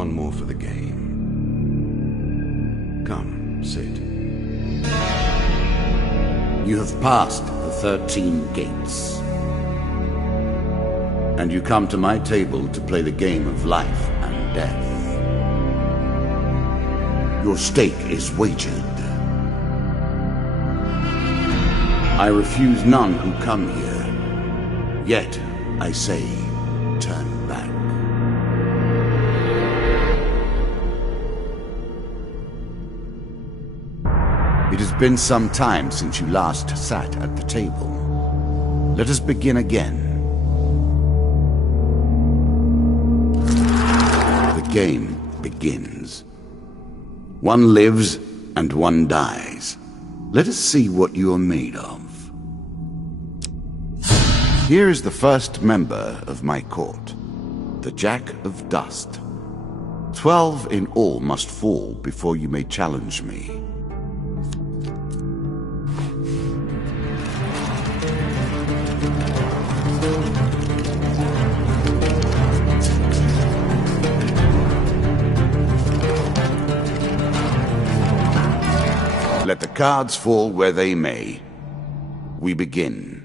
one more for the game. Come, sit. You have passed the 13 gates. And you come to my table to play the game of life and death. Your stake is wagered. I refuse none who come here. Yet, I say, turn back. It has been some time since you last sat at the table. Let us begin again. The game begins. One lives and one dies. Let us see what you are made of. Here is the first member of my court, the Jack of Dust. 12 in all must fall before you may challenge me. Let the cards fall where they may. We begin.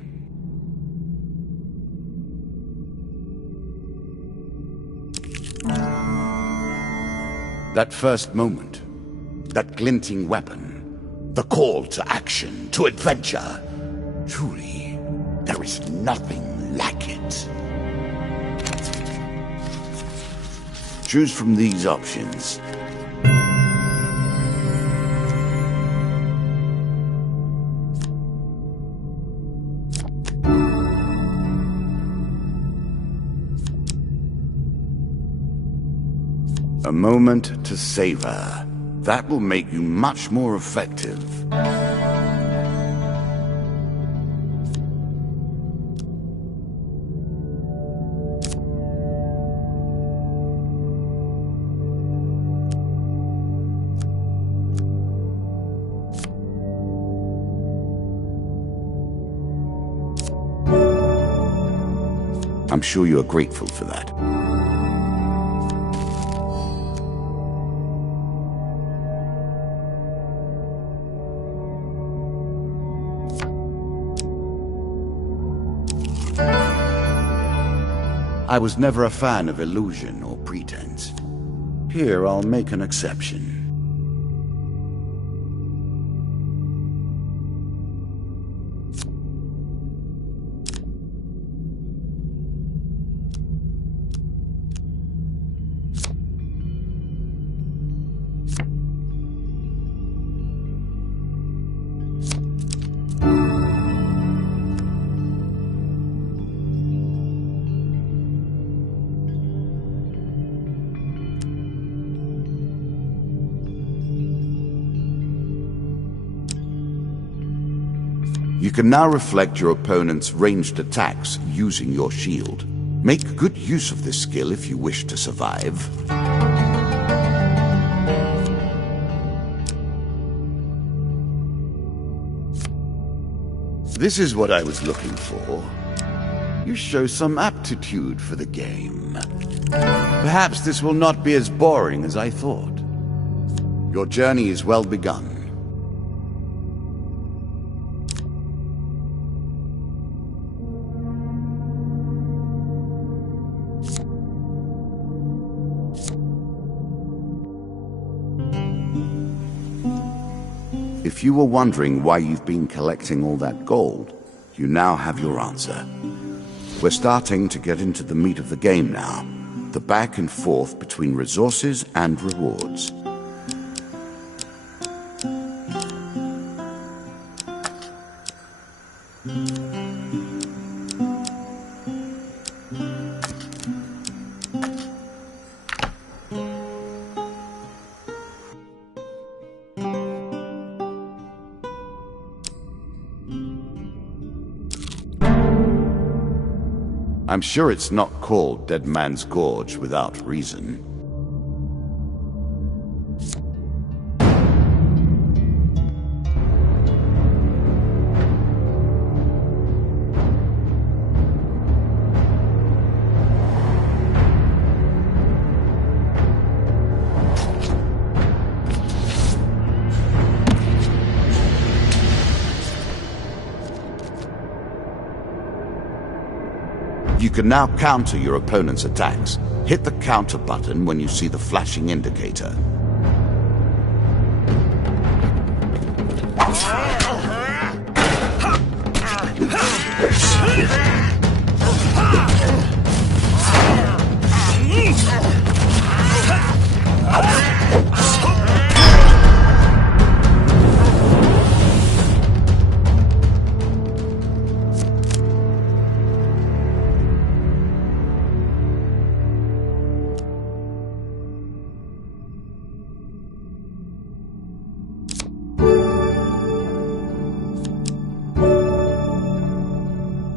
That first moment, that glinting weapon, the call to action, to adventure. Truly, there is nothing like it. Choose from these options. A moment to savor. That will make you much more effective. I'm sure you are grateful for that. I was never a fan of illusion or pretense. Here, I'll make an exception. You can now reflect your opponent's ranged attacks using your shield. Make good use of this skill if you wish to survive. This is what I was looking for. You show some aptitude for the game. Perhaps this will not be as boring as I thought. Your journey is well begun. If you were wondering why you've been collecting all that gold, you now have your answer. We're starting to get into the meat of the game now, the back and forth between resources and rewards. I'm sure it's not called Dead Man's Gorge without reason. can now counter your opponent's attacks. Hit the counter button when you see the flashing indicator.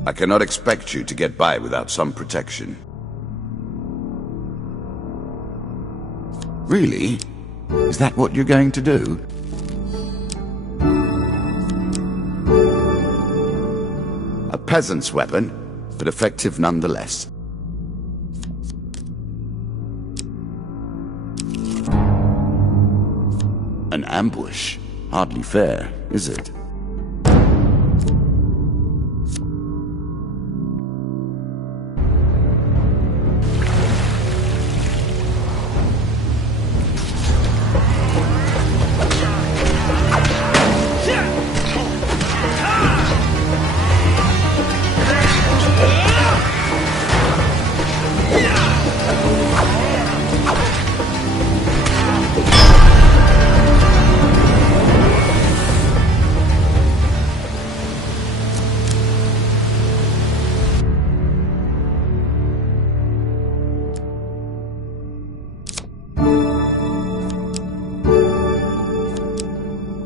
I cannot expect you to get by without some protection. Really? Is that what you're going to do? A peasant's weapon, but effective nonetheless. An ambush? Hardly fair, is it?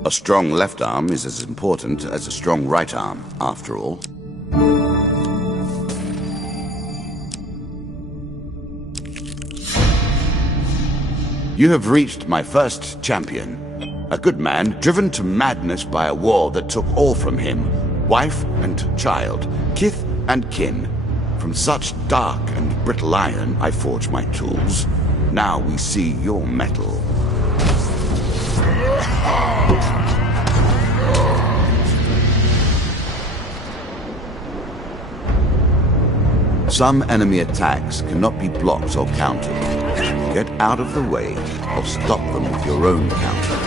A strong left arm is as important as a strong right arm, after all. You have reached my first champion. A good man, driven to madness by a war that took all from him. Wife and child, kith and kin. From such dark and brittle iron I forge my tools. Now we see your metal. Some enemy attacks cannot be blocked or countered. Get out of the way or stop them with your own counter.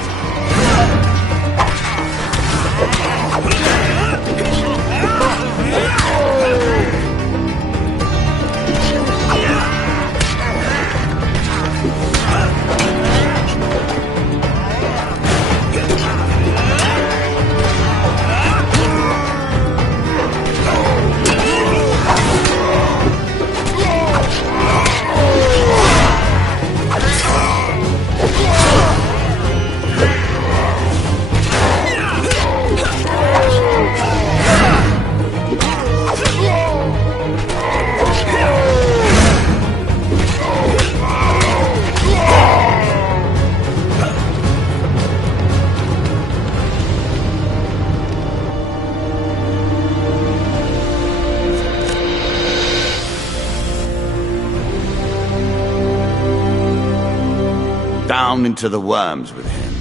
Down into the worms with him.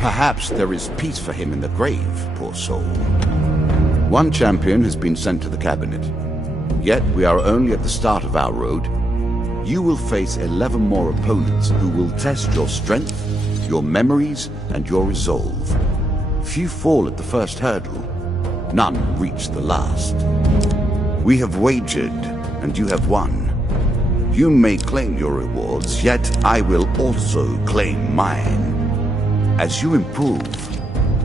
Perhaps there is peace for him in the grave, poor soul. One champion has been sent to the cabinet. Yet we are only at the start of our road. You will face 11 more opponents who will test your strength, your memories, and your resolve. Few fall at the first hurdle. None reach the last. We have wagered, and you have won. You may claim your rewards, yet I will also claim mine. As you improve,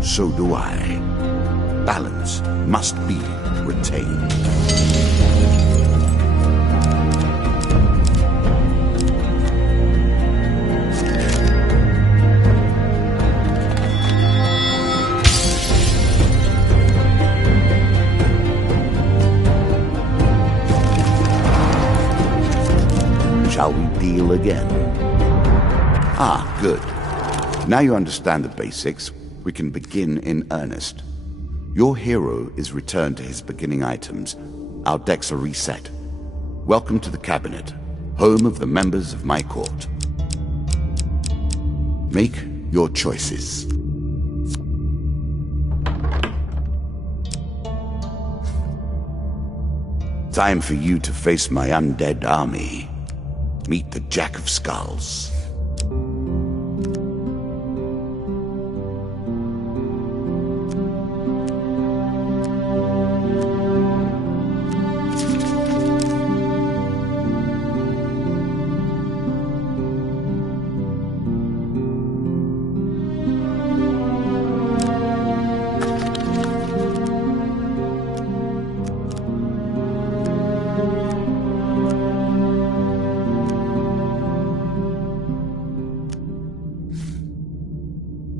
so do I. Balance must be retained. Shall we deal again? Ah, good. Now you understand the basics, we can begin in earnest. Your hero is returned to his beginning items. Our decks are reset. Welcome to the cabinet, home of the members of my court. Make your choices. time for you to face my undead army. Meet the Jack of Skulls.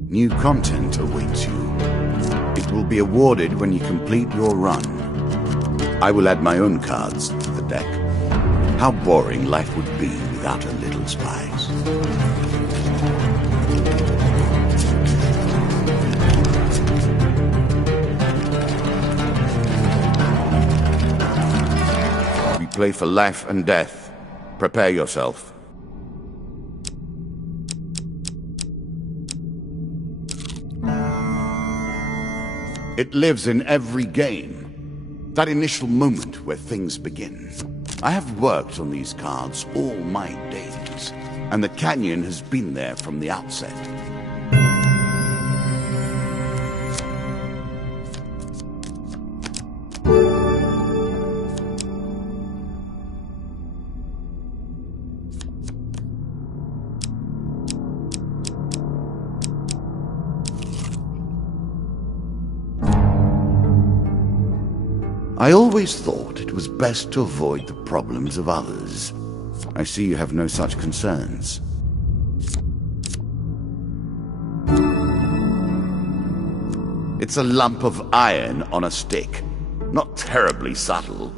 New content awaits you. It will be awarded when you complete your run. I will add my own cards to the deck. How boring life would be without a little spice. We play for life and death. Prepare yourself. It lives in every game. That initial moment where things begin. I have worked on these cards all my days, and the canyon has been there from the outset. I always thought it was best to avoid the problems of others. I see you have no such concerns. It's a lump of iron on a stick. Not terribly subtle.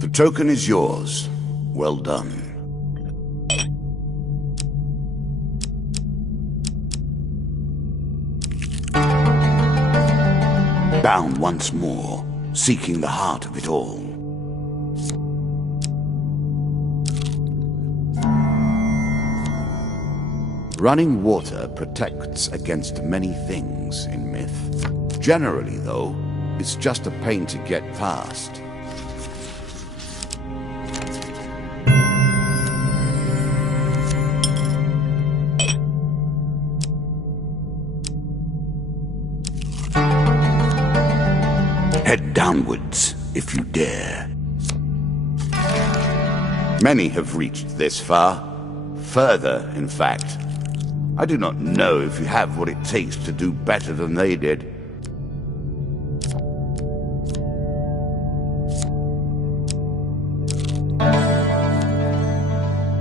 The token is yours. Well done. Bound once more, seeking the heart of it all. Running water protects against many things in myth. Generally, though, it's just a pain to get past. Head downwards, if you dare. Many have reached this far. Further, in fact. I do not know if you have what it takes to do better than they did.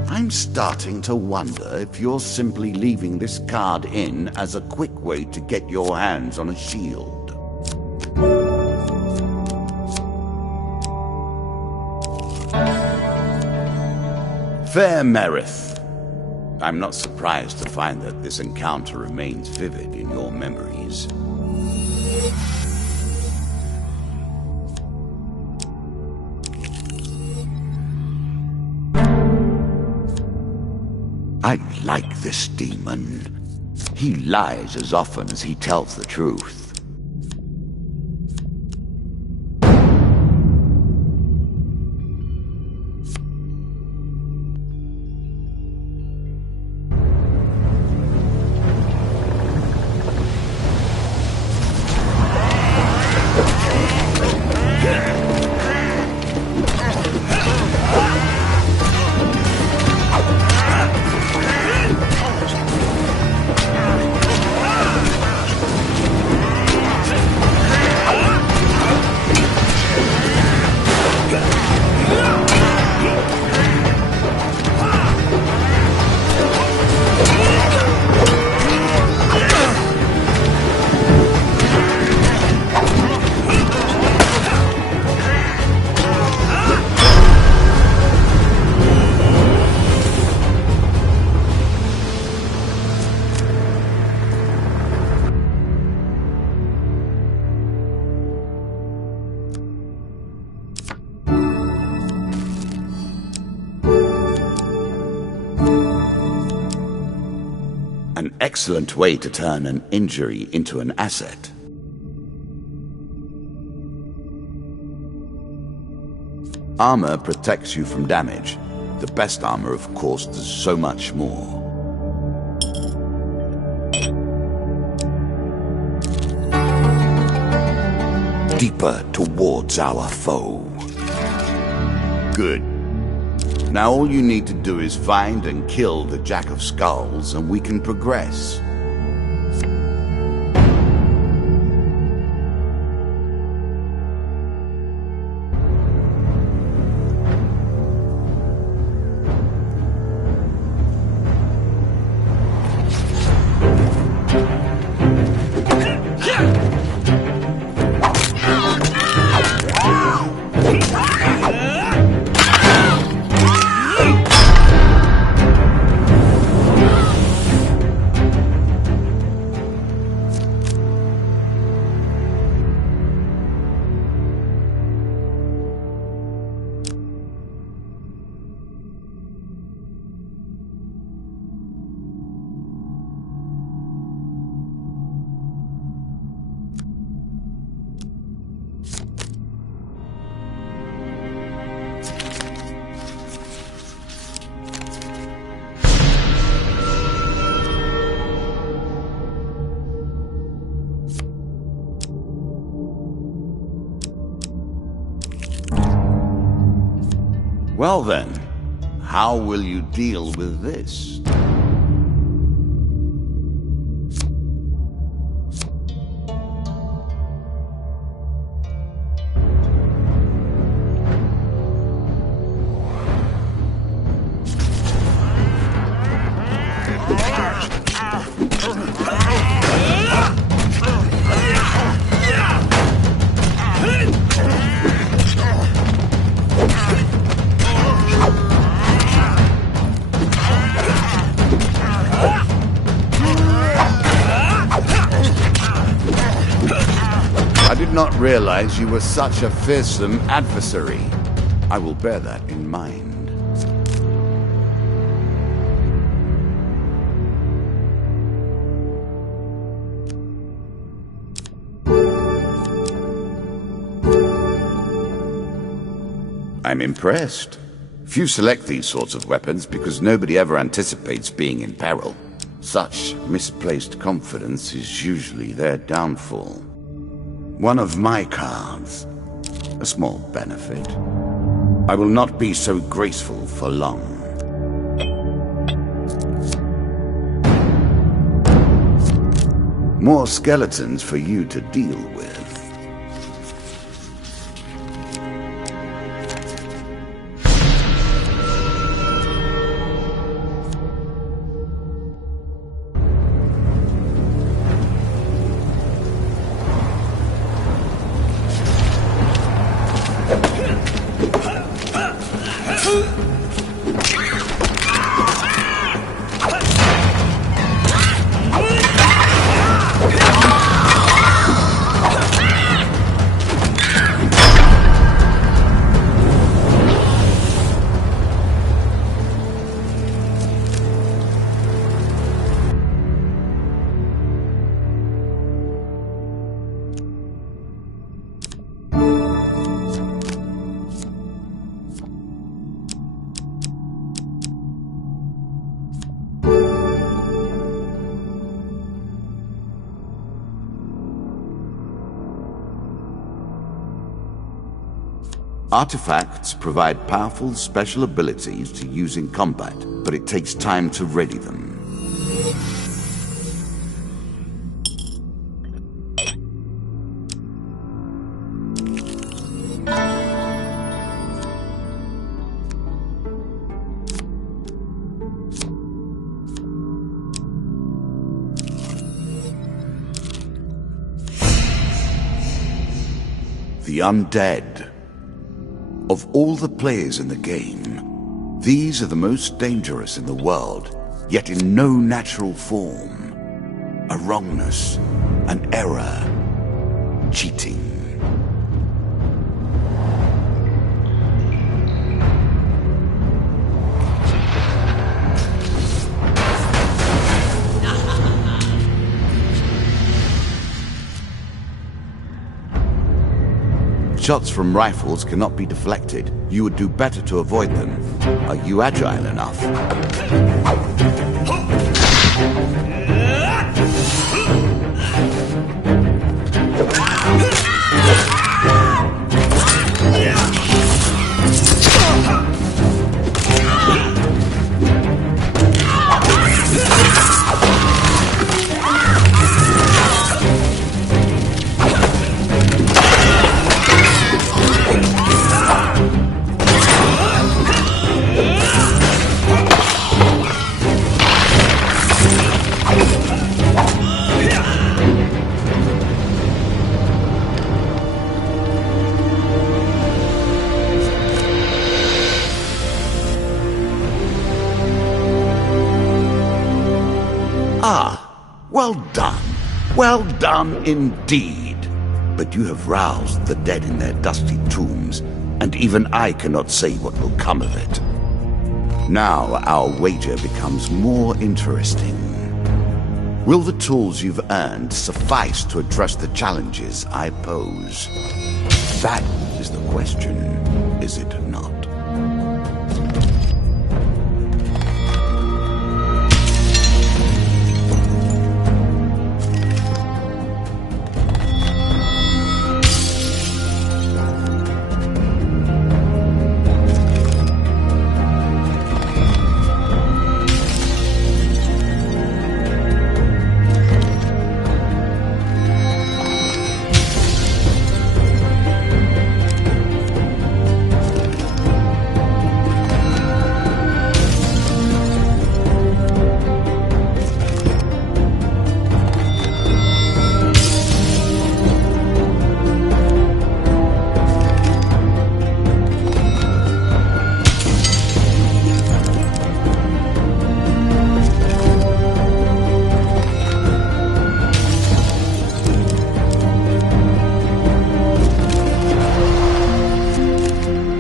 I'm starting to wonder if you're simply leaving this card in as a quick way to get your hands on a shield. Fair Merith. I'm not surprised to find that this encounter remains vivid in your memories. I like this demon. He lies as often as he tells the truth. An excellent way to turn an injury into an asset. Armor protects you from damage. The best armor, of course, does so much more. Deeper towards our foe. Good. Now all you need to do is find and kill the Jack of Skulls, and we can progress. Well then, how will you deal with this? I did not realize you were such a fearsome adversary. I will bear that in mind. I'm impressed. Few select these sorts of weapons because nobody ever anticipates being in peril. Such misplaced confidence is usually their downfall. One of my cards. A small benefit. I will not be so graceful for long. More skeletons for you to deal with. Artifacts provide powerful special abilities to use in combat, but it takes time to ready them. The undead. Of all the players in the game, these are the most dangerous in the world, yet in no natural form. A wrongness, an error, cheating. shots from rifles cannot be deflected. You would do better to avoid them. Are you agile enough? Well done. Well done indeed. But you have roused the dead in their dusty tombs, and even I cannot say what will come of it. Now our wager becomes more interesting. Will the tools you've earned suffice to address the challenges I pose? That is the question, is it not?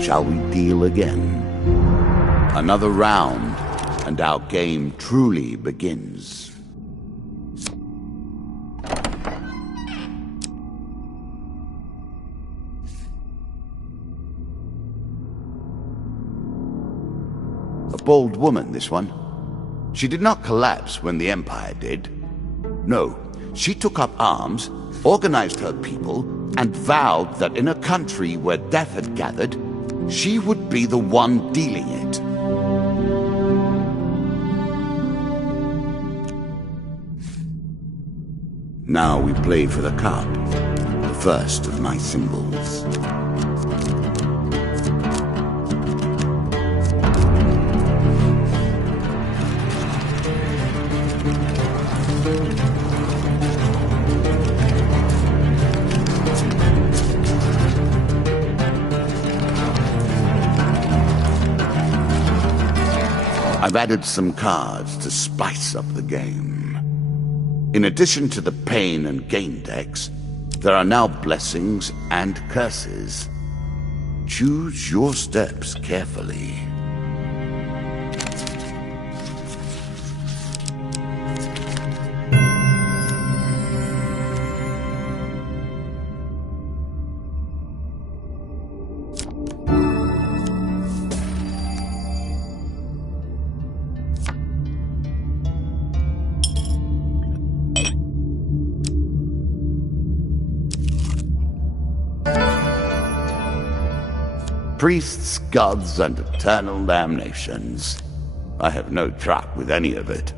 Shall we deal again? Another round, and our game truly begins. A bold woman, this one. She did not collapse when the Empire did. No, she took up arms, organized her people, and vowed that in a country where death had gathered, she would be the one dealing it. Now we play for the cup, the first of my symbols. I've added some cards to spice up the game. In addition to the pain and gain decks, there are now blessings and curses. Choose your steps carefully. Priests, gods, and eternal damnations. I have no truck with any of it.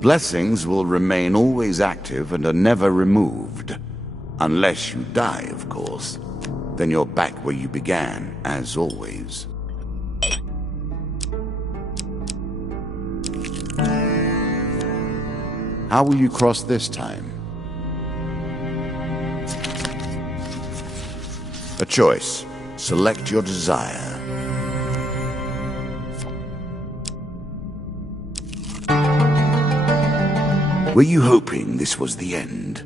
Blessings will remain always active and are never removed. Unless you die, of course. Then you're back where you began, as always. How will you cross this time? A choice. Select your desire. Were you hoping this was the end?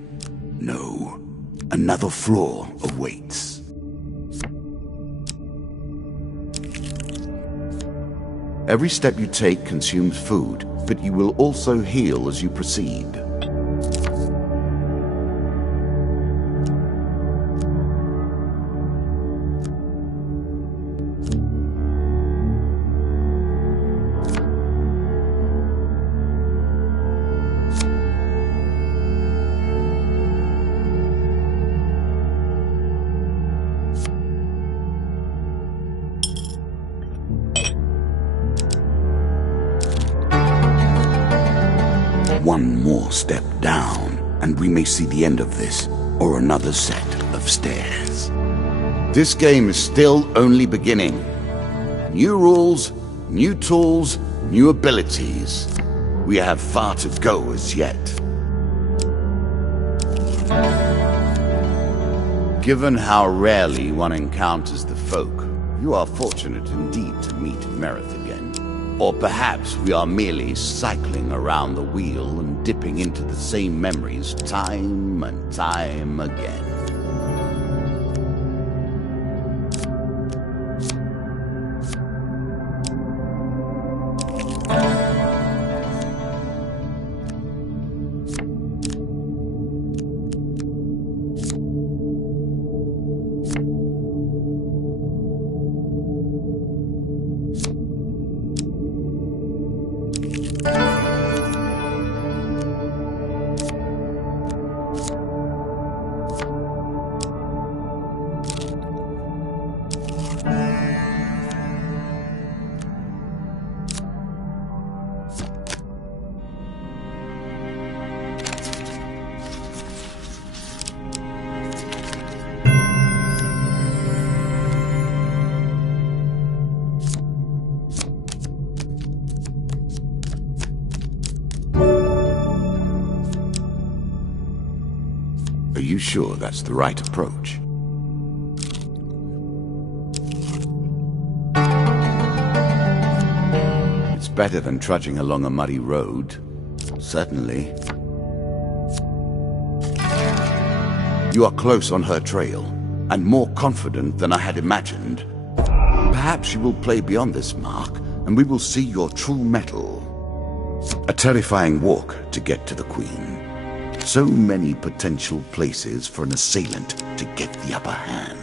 No. another floor awaits. Every step you take consumes food, but you will also heal as you proceed. One more step down, and we may see the end of this, or another set of stairs. This game is still only beginning. New rules, new tools, new abilities. We have far to go as yet. Given how rarely one encounters the folk, you are fortunate indeed to meet Merith again. Or perhaps we are merely cycling around the wheel and dipping into the same memories time and time again. Are you sure that's the right approach? It's better than trudging along a muddy road. Certainly. You are close on her trail, and more confident than I had imagined. Perhaps you will play beyond this mark, and we will see your true mettle. A terrifying walk to get to the Queen. So many potential places for an assailant to get the upper hand.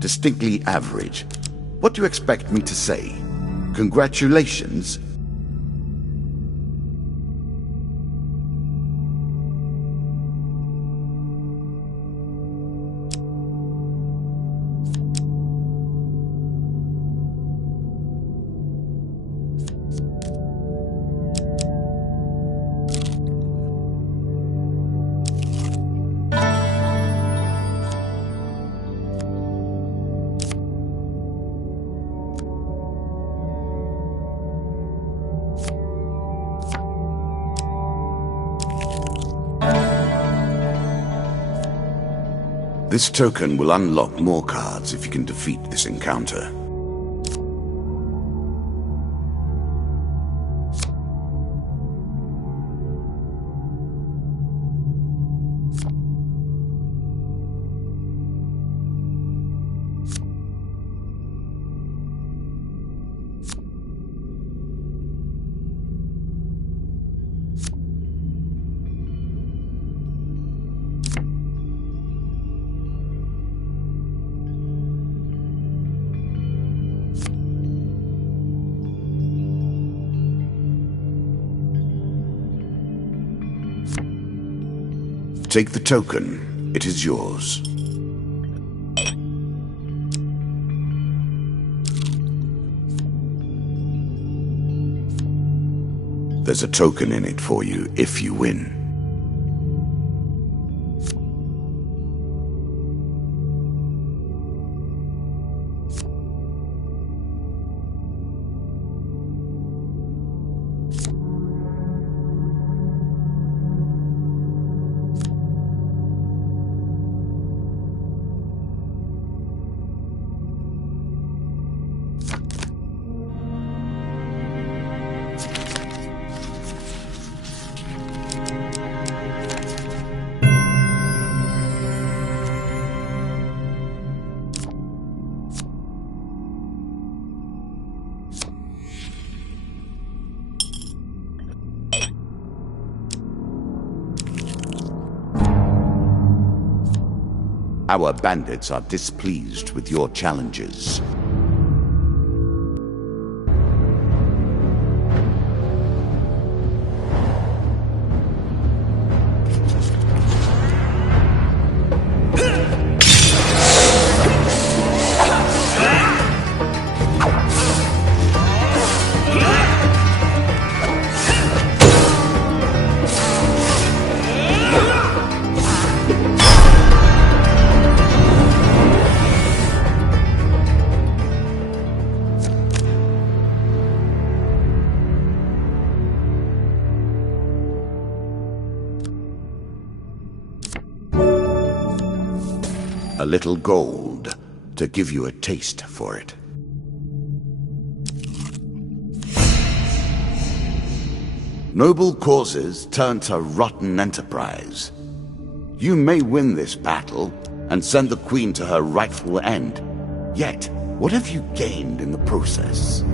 Distinctly average. What do you expect me to say? Congratulations? This token will unlock more cards if you can defeat this encounter. Take the token. It is yours. There's a token in it for you if you win. Our bandits are displeased with your challenges. A little gold to give you a taste for it. Noble causes turn to rotten enterprise. You may win this battle and send the Queen to her rightful end. Yet, what have you gained in the process?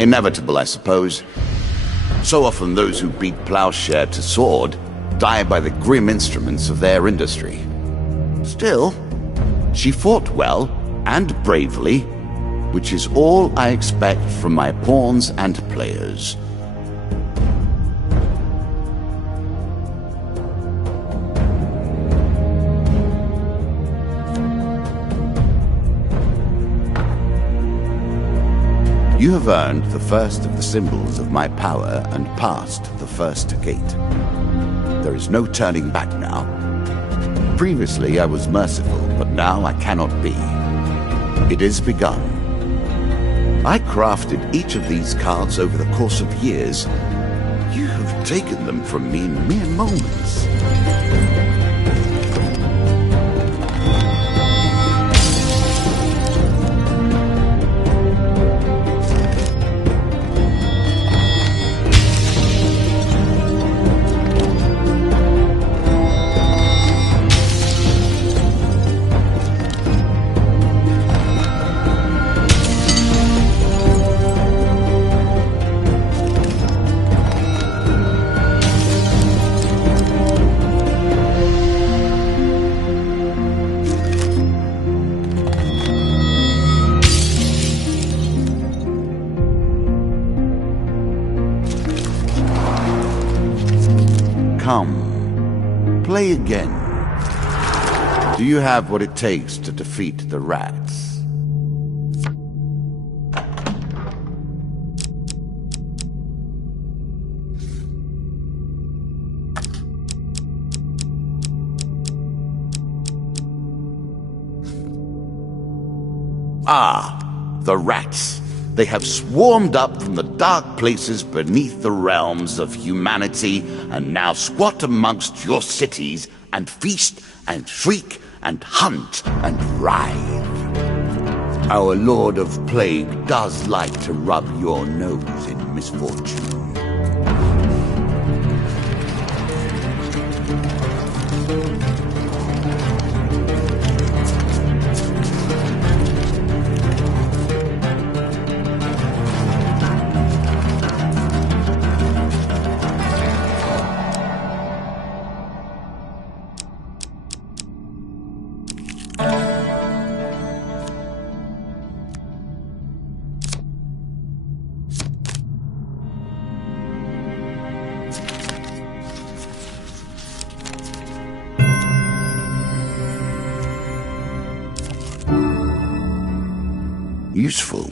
Inevitable, I suppose. So often those who beat plowshare to sword die by the grim instruments of their industry. Still, she fought well and bravely, which is all I expect from my pawns and players. You have earned the first of the symbols of my power and passed the first gate. There is no turning back now. Previously I was merciful, but now I cannot be. It is begun. I crafted each of these cards over the course of years. You have taken them from me in mere moments. Come, play again. Do you have what it takes to defeat the rats? Ah, the rats. They have swarmed up from the dark places beneath the realms of humanity and now squat amongst your cities and feast and shriek and hunt and writhe. Our Lord of Plague does like to rub your nose in misfortune. Useful.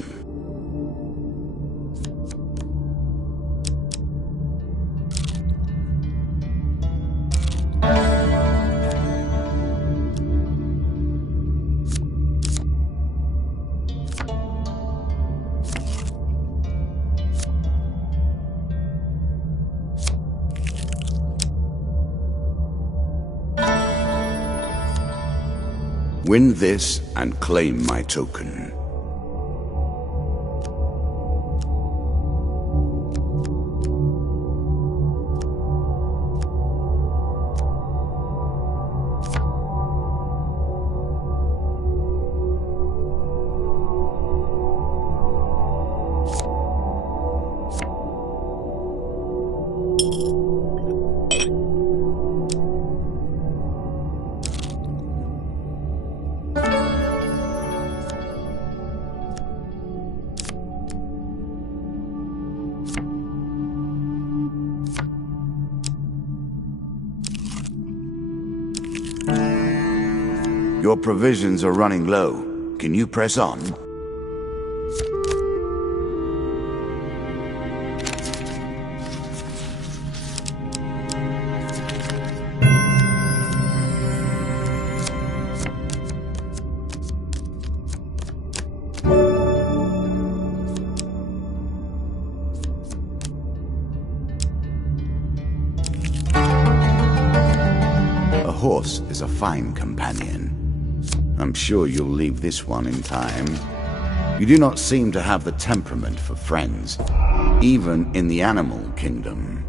Win this and claim my token. Your provisions are running low. Can you press on? A horse is a fine companion. I'm sure you'll leave this one in time. You do not seem to have the temperament for friends, even in the animal kingdom.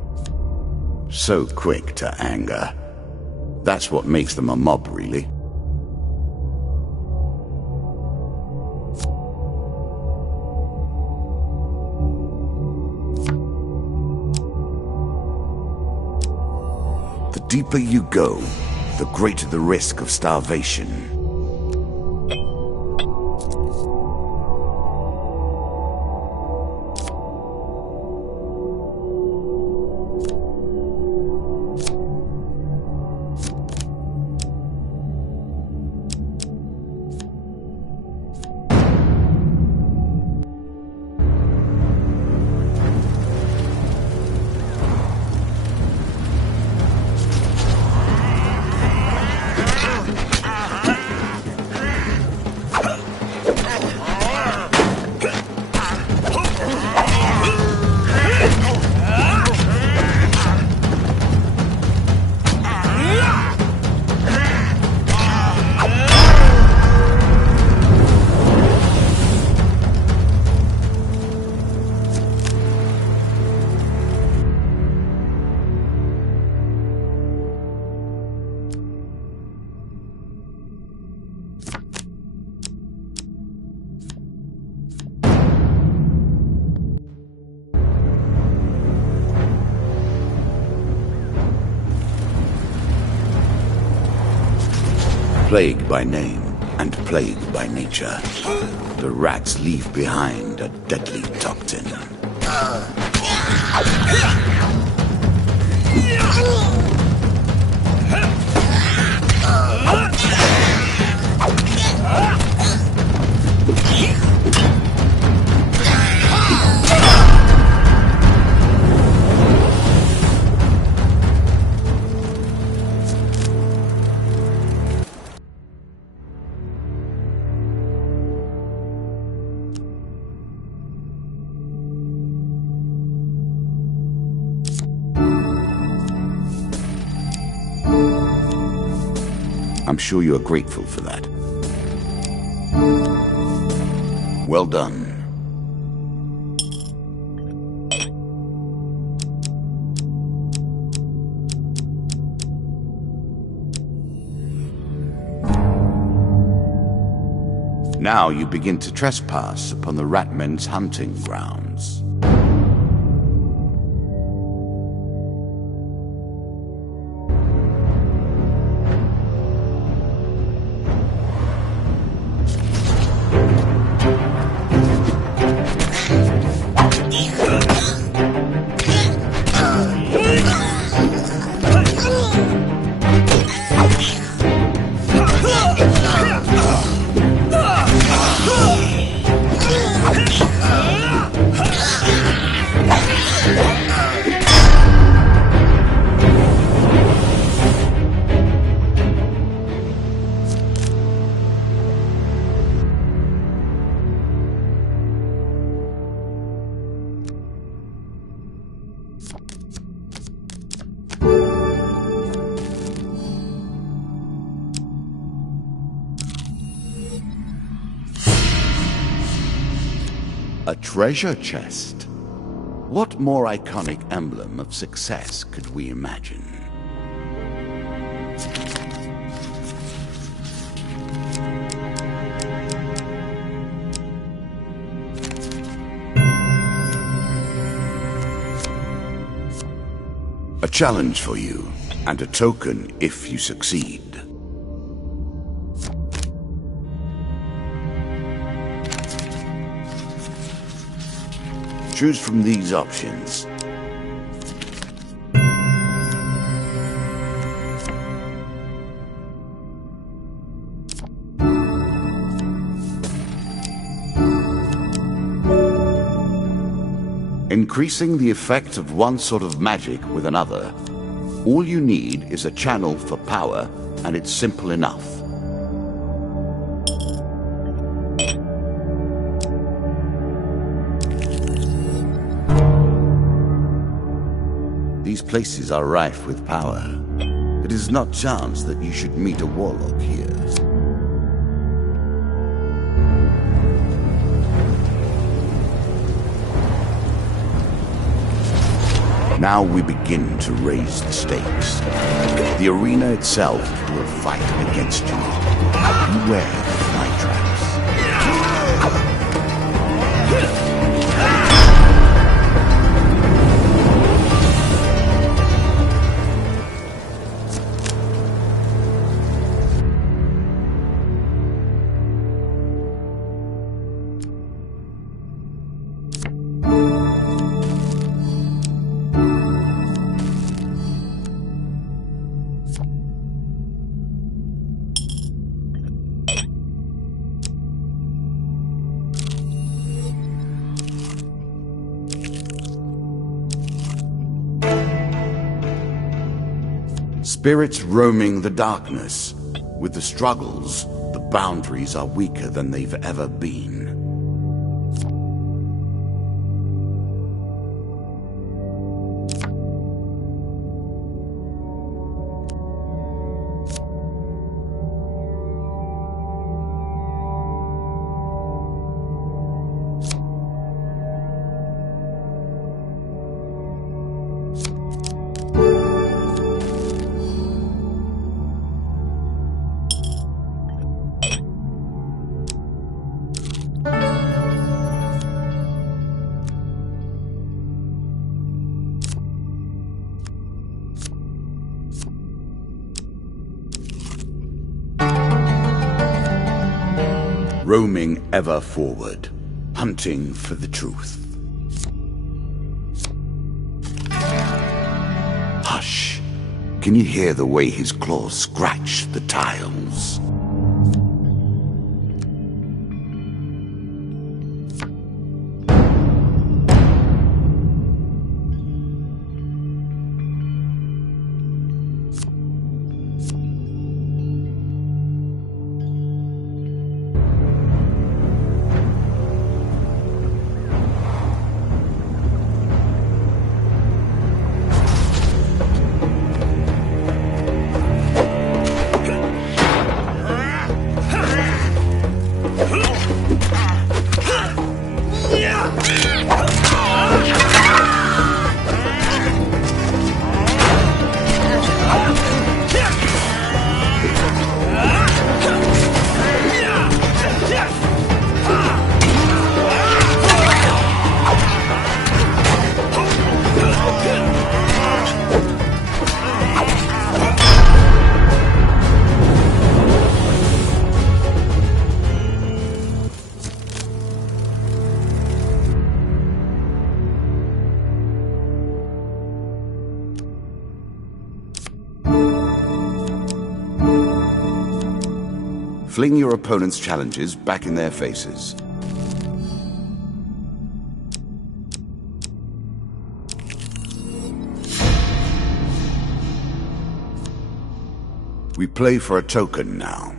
So quick to anger. That's what makes them a mob, really. The deeper you go, the greater the risk of starvation. Plague by name and plague by nature, the rats leave behind a deadly toxin. I'm sure you are grateful for that. Well done. Now you begin to trespass upon the Ratmen's hunting grounds. A treasure chest? What more iconic emblem of success could we imagine? A challenge for you, and a token if you succeed. Choose from these options. Increasing the effect of one sort of magic with another. All you need is a channel for power, and it's simple enough. These places are rife with power. It is not chance that you should meet a warlock here. Now we begin to raise the stakes. The arena itself will fight against you. Beware the fly traps. Spirits roaming the darkness. With the struggles, the boundaries are weaker than they've ever been. Roaming ever forward, hunting for the truth. Hush! Can you hear the way his claws scratch the tiles? Fling your opponent's challenges back in their faces. We play for a token now.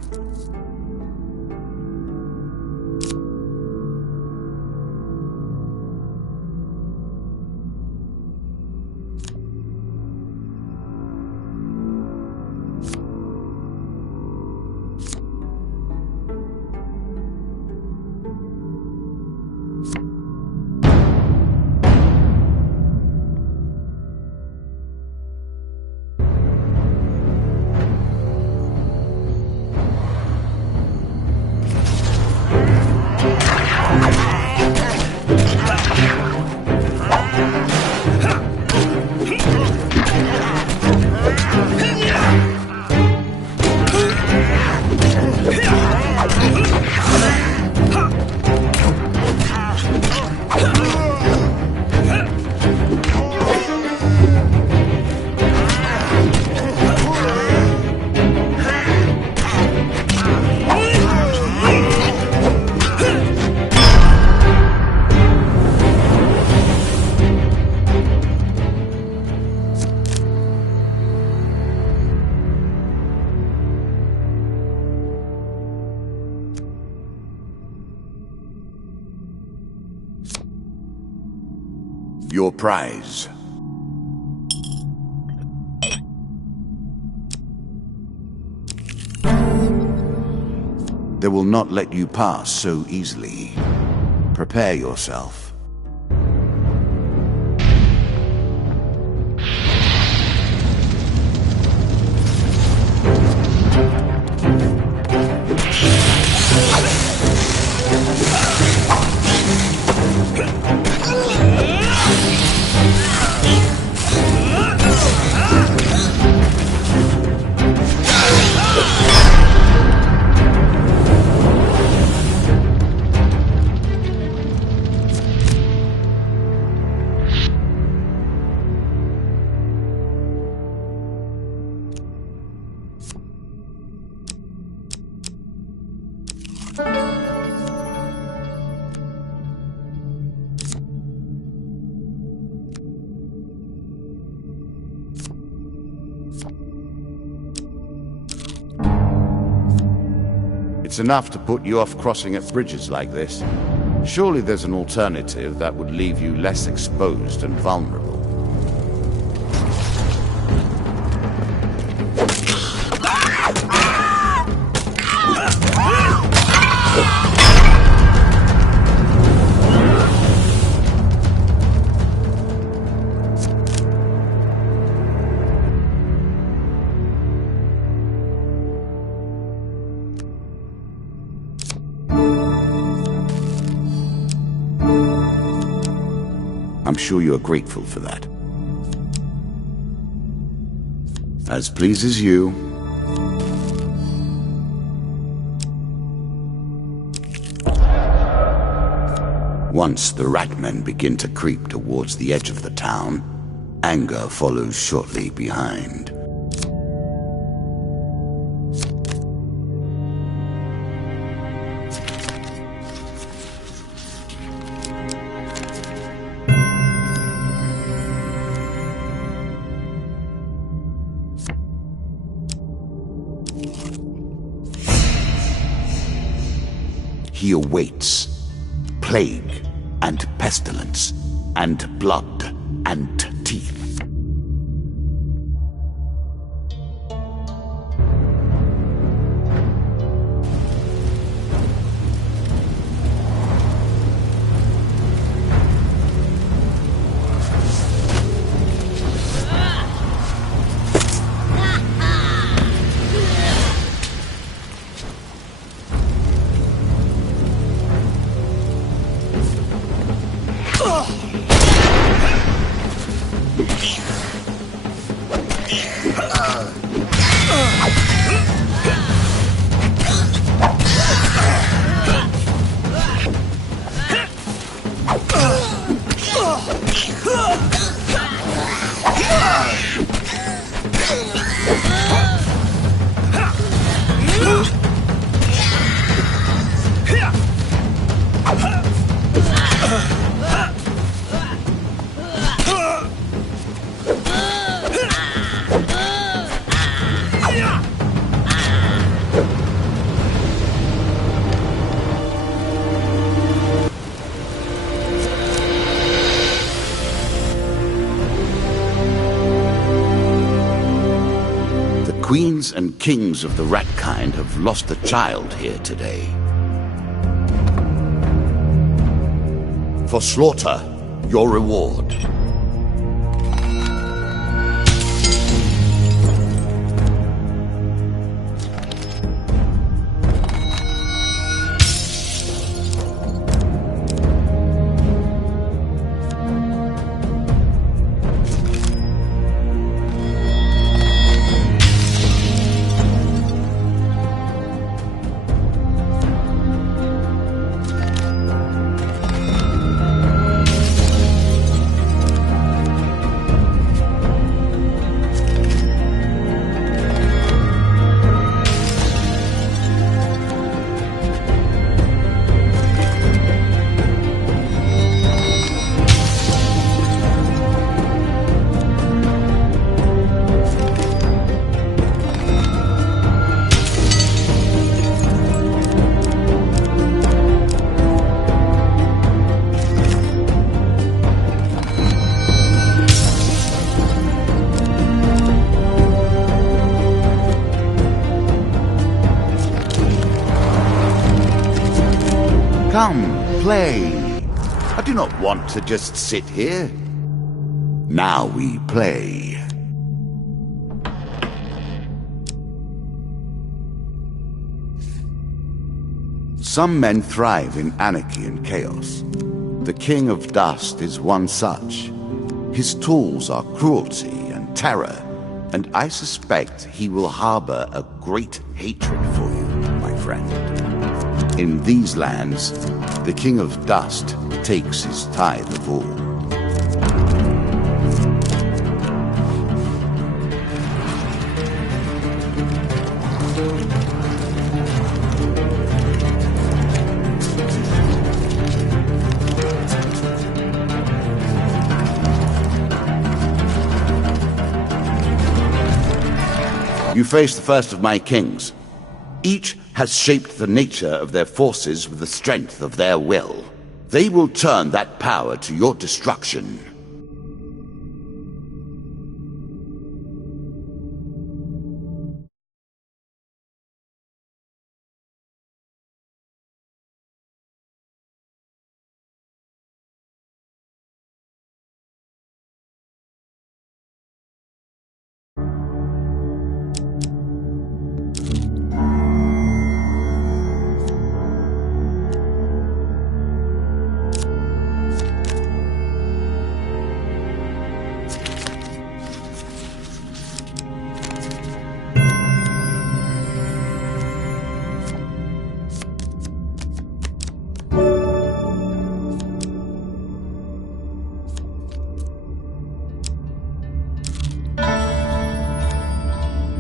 Your prize. They will not let you pass so easily. Prepare yourself. It's enough to put you off crossing at bridges like this. Surely there's an alternative that would leave you less exposed and vulnerable. I'm sure you are grateful for that. As pleases you. Once the ratmen begin to creep towards the edge of the town, anger follows shortly behind. He awaits plague and pestilence and blood and teeth. queens and kings of the rat kind have lost a child here today. For slaughter, your reward. Come, play. I do not want to just sit here. Now we play. Some men thrive in anarchy and chaos. The King of Dust is one such. His tools are cruelty and terror, and I suspect he will harbor a great hatred for you, my friend. In these lands, the King of Dust takes his tithe of all. You face the first of my kings. Each has shaped the nature of their forces with the strength of their will. They will turn that power to your destruction.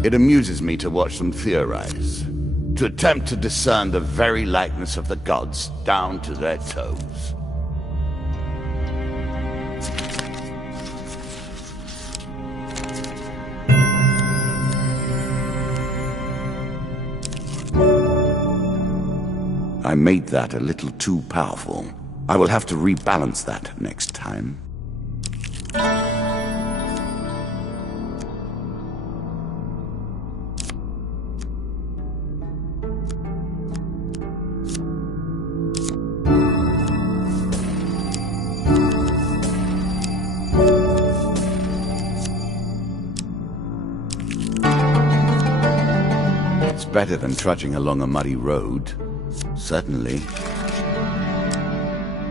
It amuses me to watch them theorize, to attempt to discern the very likeness of the gods down to their toes. I made that a little too powerful. I will have to rebalance that next time. Better than trudging along a muddy road. Certainly.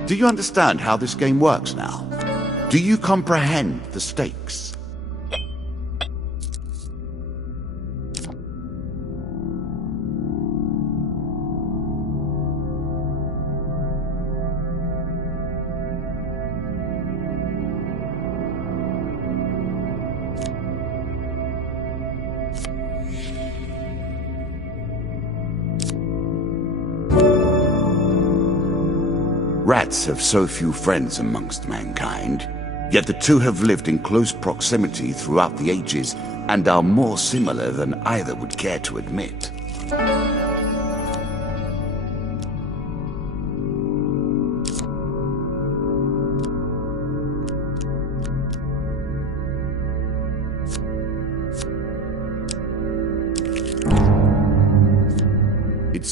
Do you understand how this game works now? Do you comprehend the stakes? Rats have so few friends amongst mankind, yet the two have lived in close proximity throughout the ages and are more similar than either would care to admit.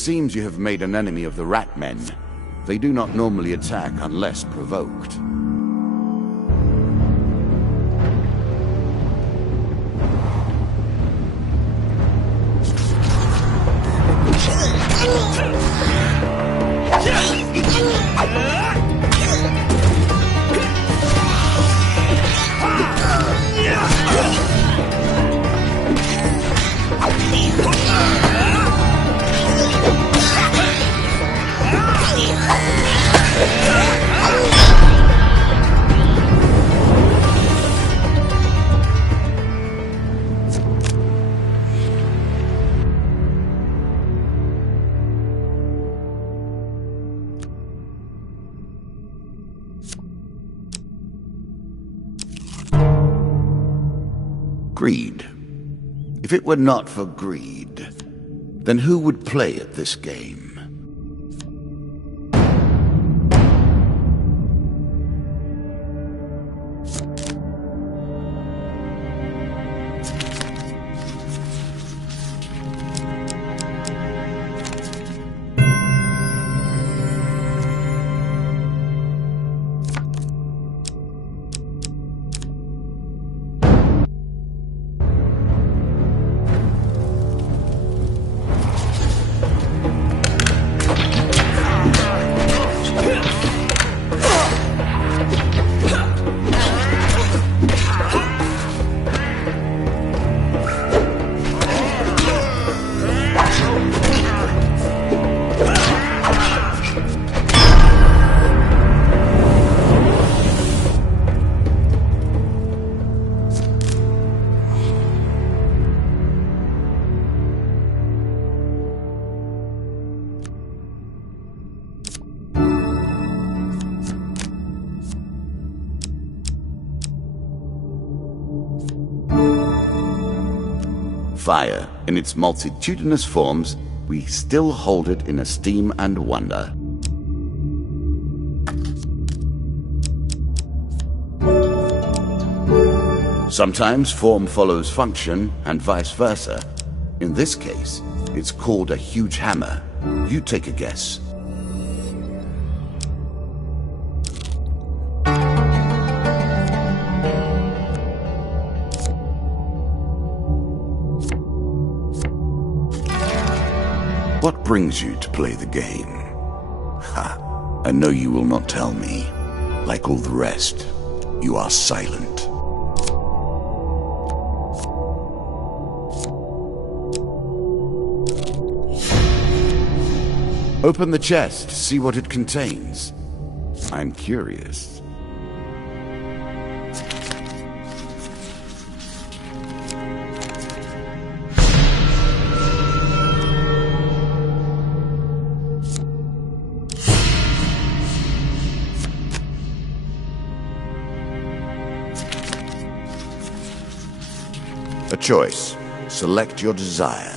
seems you have made an enemy of the rat men. They do not normally attack unless provoked. Greed. If it were not for greed, then who would play at this game? Fire, in its multitudinous forms, we still hold it in esteem and wonder. Sometimes form follows function, and vice versa. In this case, it's called a huge hammer. You take a guess. What brings you to play the game? Ha! I know you will not tell me. Like all the rest, you are silent. Open the chest, see what it contains. I'm curious. A choice. Select your desire.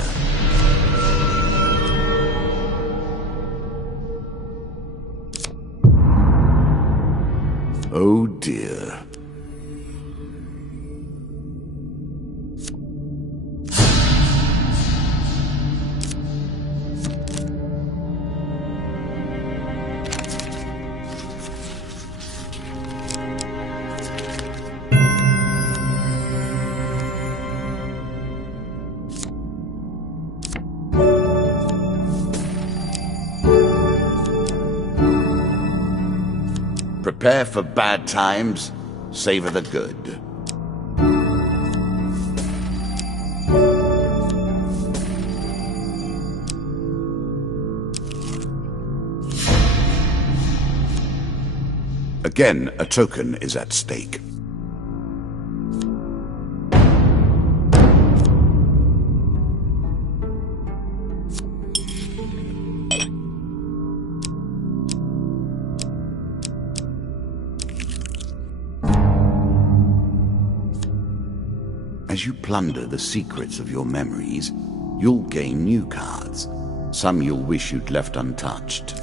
Oh dear. Prepare for bad times, savor the good. Again, a token is at stake. As you plunder the secrets of your memories, you'll gain new cards. Some you'll wish you'd left untouched.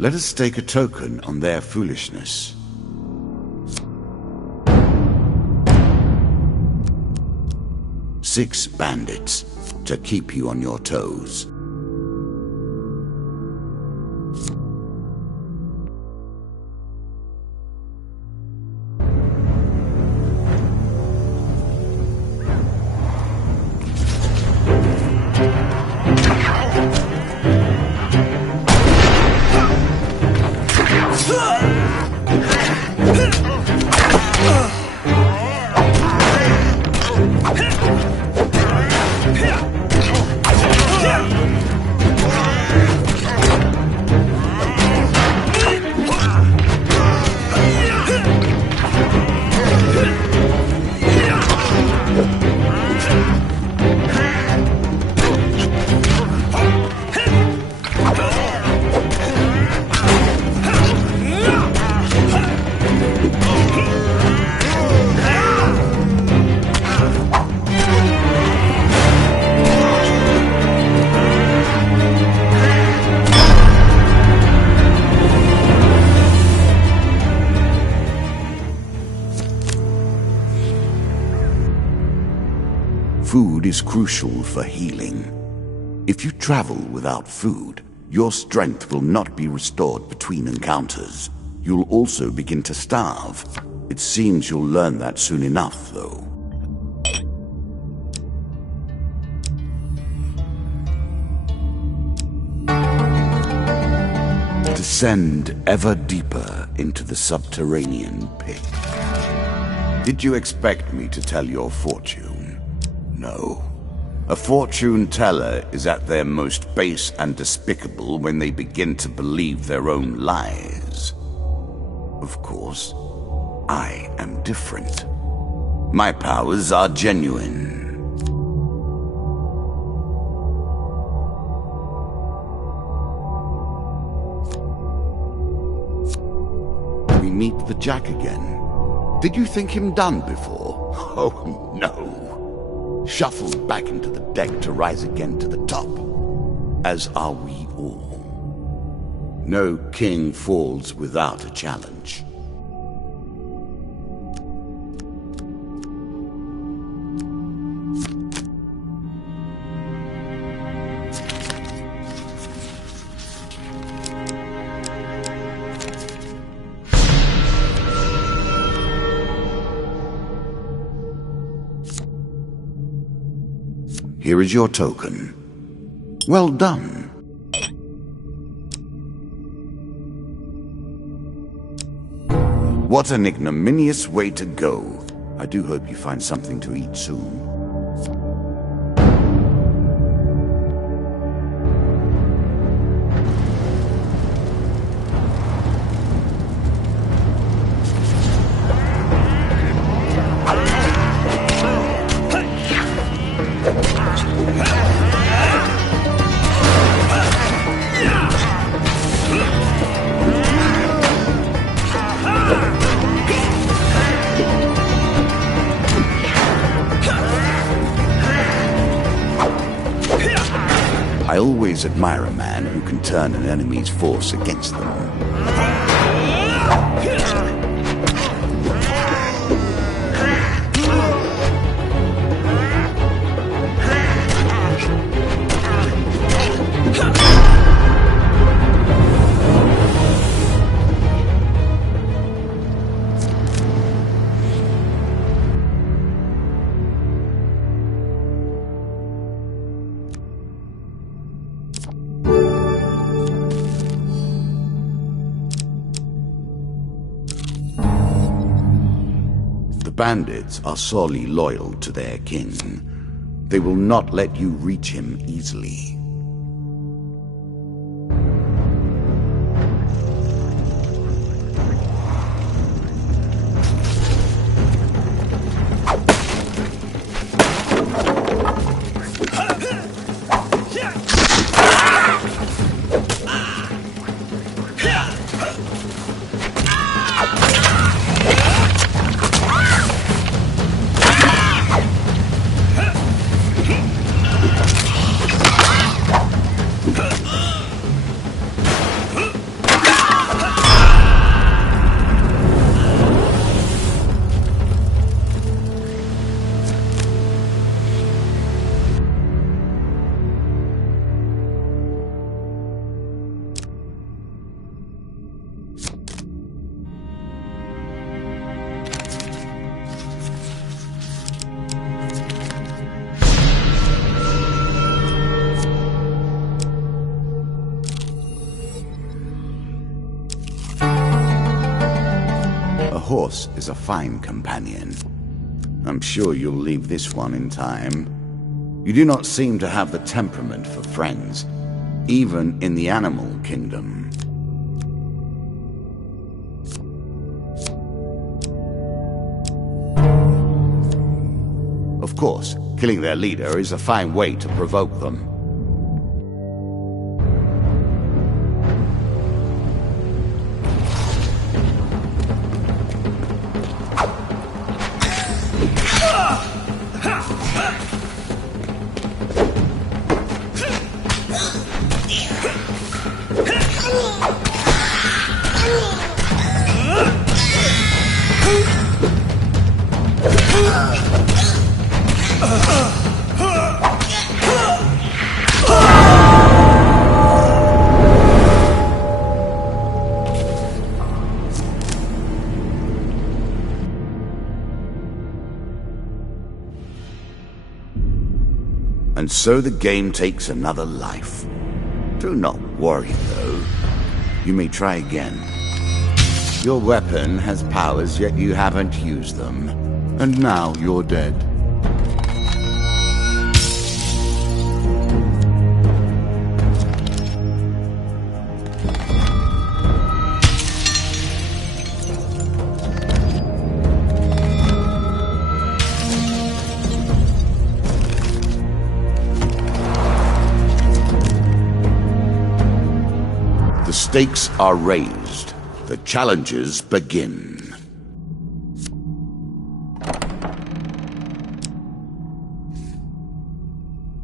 Let us stake a token on their foolishness. Six bandits to keep you on your toes. Food is crucial for healing. If you travel without food, your strength will not be restored between encounters. You'll also begin to starve. It seems you'll learn that soon enough, though. Descend ever deeper into the subterranean pit. Did you expect me to tell your fortune? No. A fortune teller is at their most base and despicable when they begin to believe their own lies. Of course, I am different. My powers are genuine. We meet the Jack again. Did you think him done before? Oh, no. Shuffled back into the deck to rise again to the top, as are we all. No king falls without a challenge. Here is your token. Well done. What an ignominious way to go. I do hope you find something to eat soon. I always admire a man who can turn an enemy's force against them. bandits are sorely loyal to their king. They will not let you reach him easily. A horse is a fine companion. I'm sure you'll leave this one in time. You do not seem to have the temperament for friends, even in the animal kingdom. Of course, killing their leader is a fine way to provoke them. And so the game takes another life. Do not worry, though. You may try again. Your weapon has powers, yet you haven't used them. And now you're dead. The stakes are raised. The challenges begin.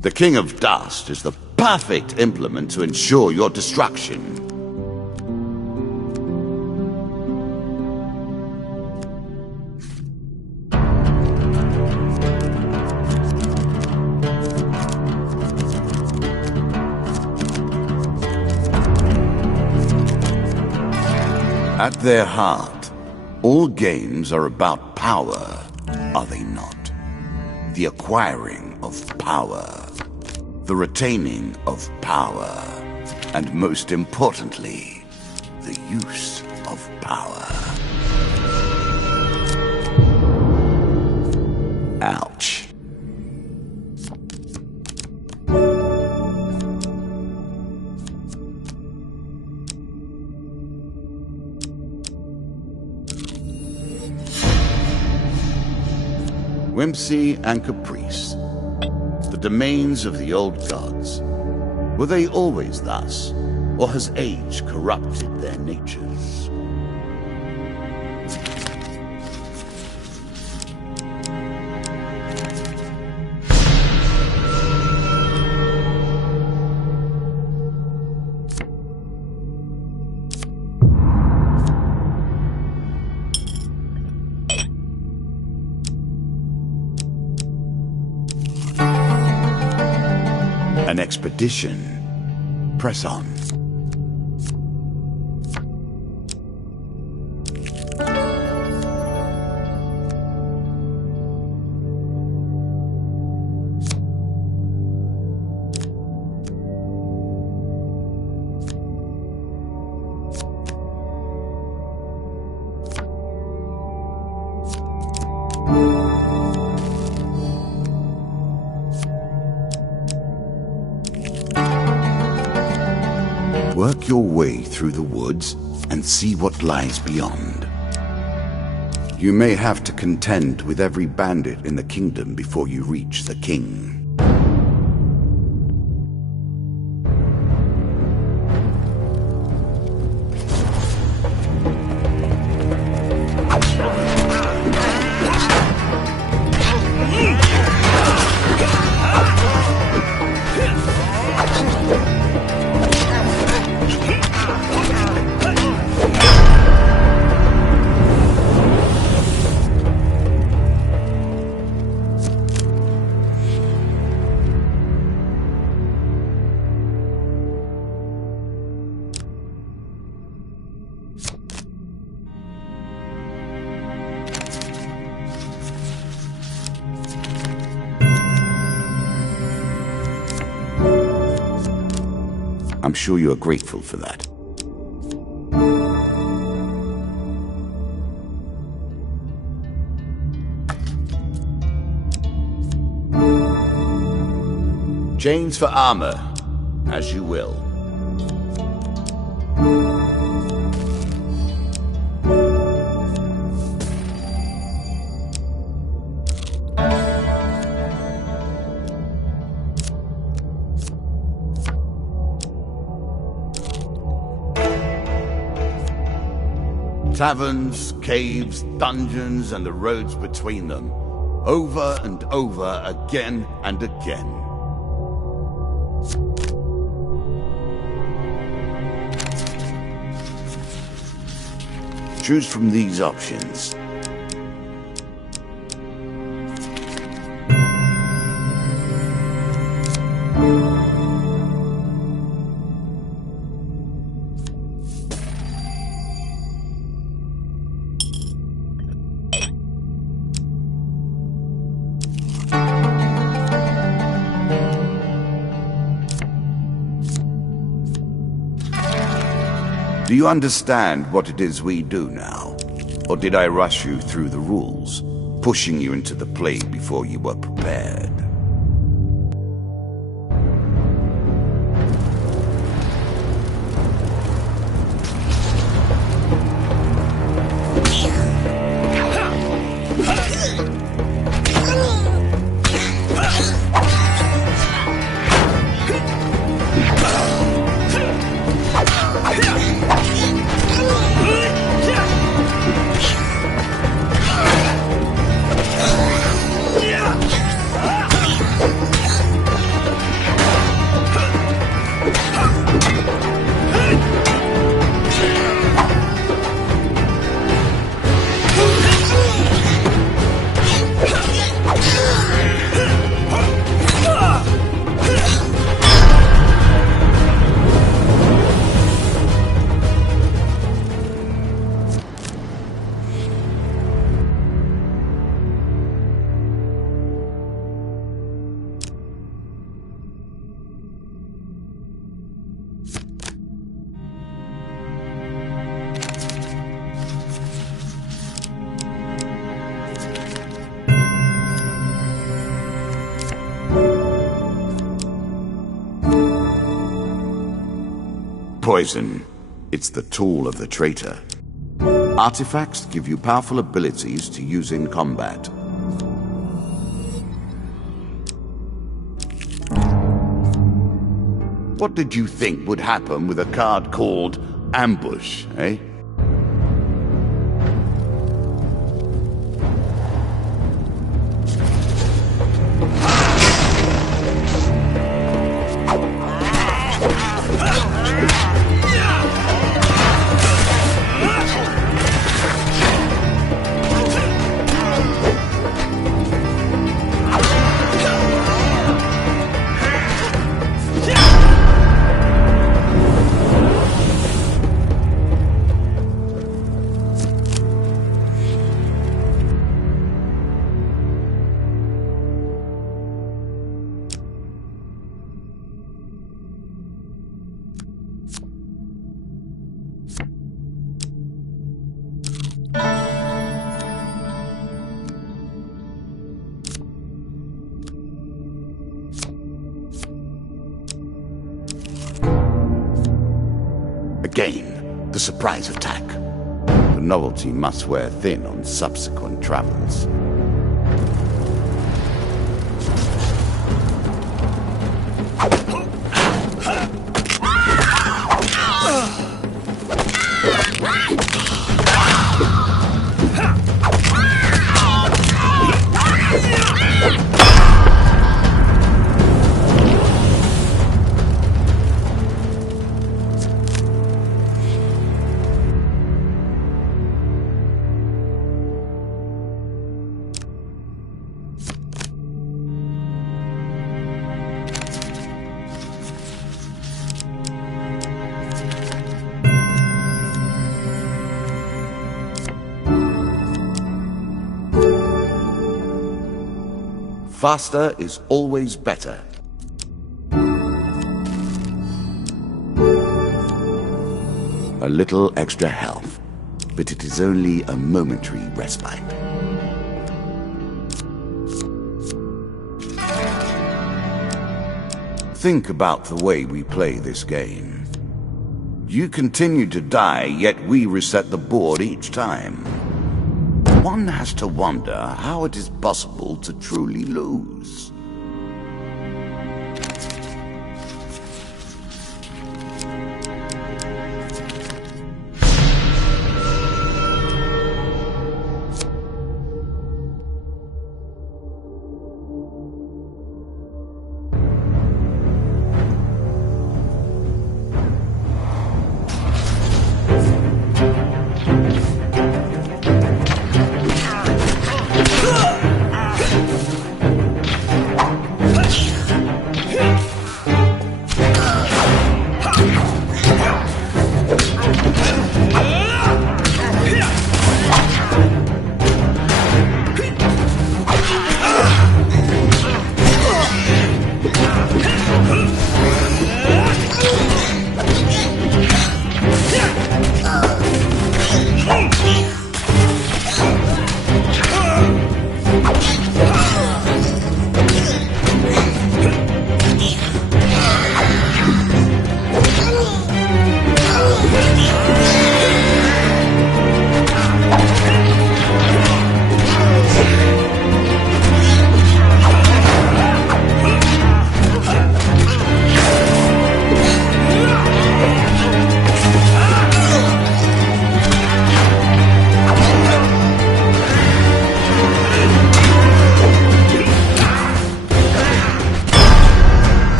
The King of Dust is the perfect implement to ensure your destruction. At their heart, all games are about power, are they not? The acquiring of power, the retaining of power, and most importantly, the use of power. Ouch. Whimsy and caprice, the domains of the old gods. Were they always thus, or has age corrupted their natures? An expedition. Press on. Work your way through the woods and see what lies beyond. You may have to contend with every bandit in the kingdom before you reach the king. I'm sure you are grateful for that. Chains for armor, as you will. Taverns, caves, dungeons, and the roads between them. Over and over, again and again. Choose from these options. Do you understand what it is we do now? Or did I rush you through the rules, pushing you into the play before you were prepared? Poison. It's the tool of the traitor. Artifacts give you powerful abilities to use in combat. What did you think would happen with a card called Ambush, eh? gain, the surprise attack. The novelty must wear thin on subsequent travels. Faster is always better. A little extra health, but it is only a momentary respite. Think about the way we play this game. You continue to die, yet we reset the board each time. One has to wonder how it is possible to truly lose.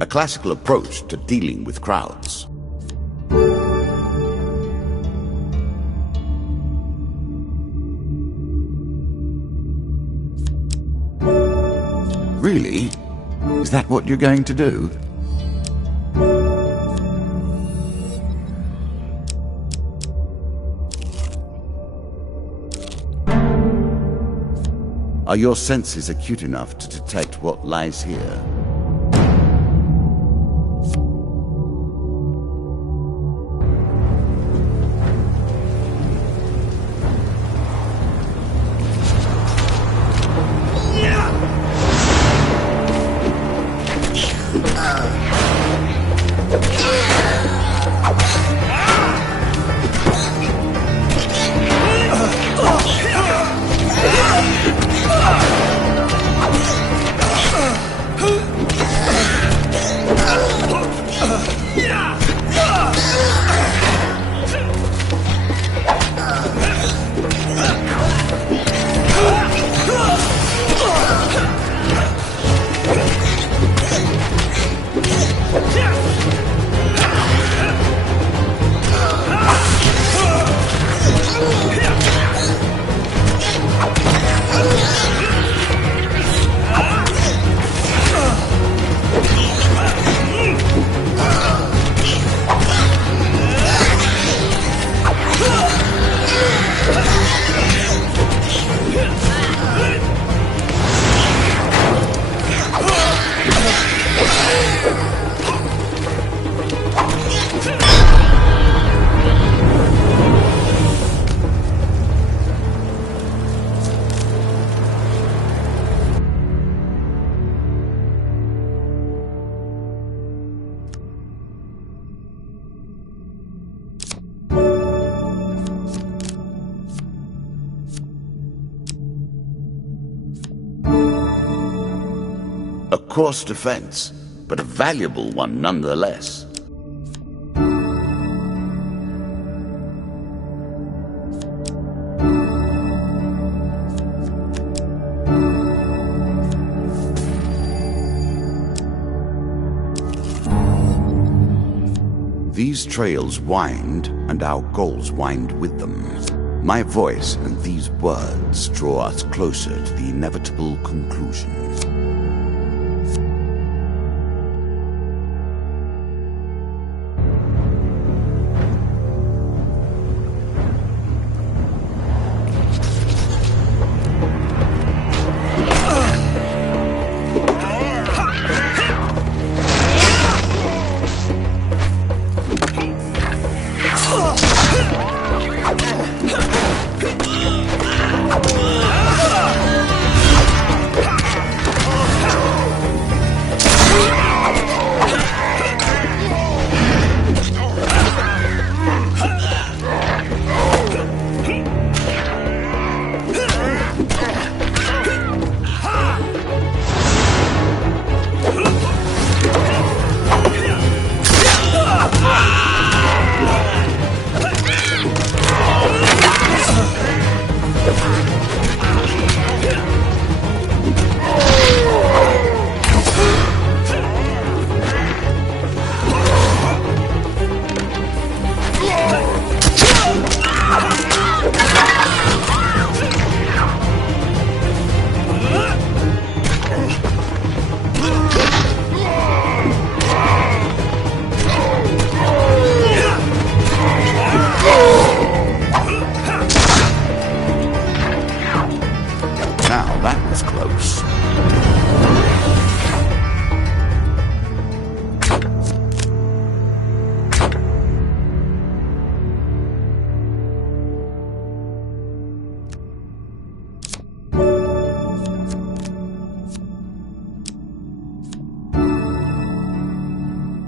A classical approach to dealing with crowds. Really? Is that what you're going to do? Are your senses acute enough to detect what lies here? coarse defense, but a valuable one nonetheless. These trails wind, and our goals wind with them. My voice and these words draw us closer to the inevitable conclusion.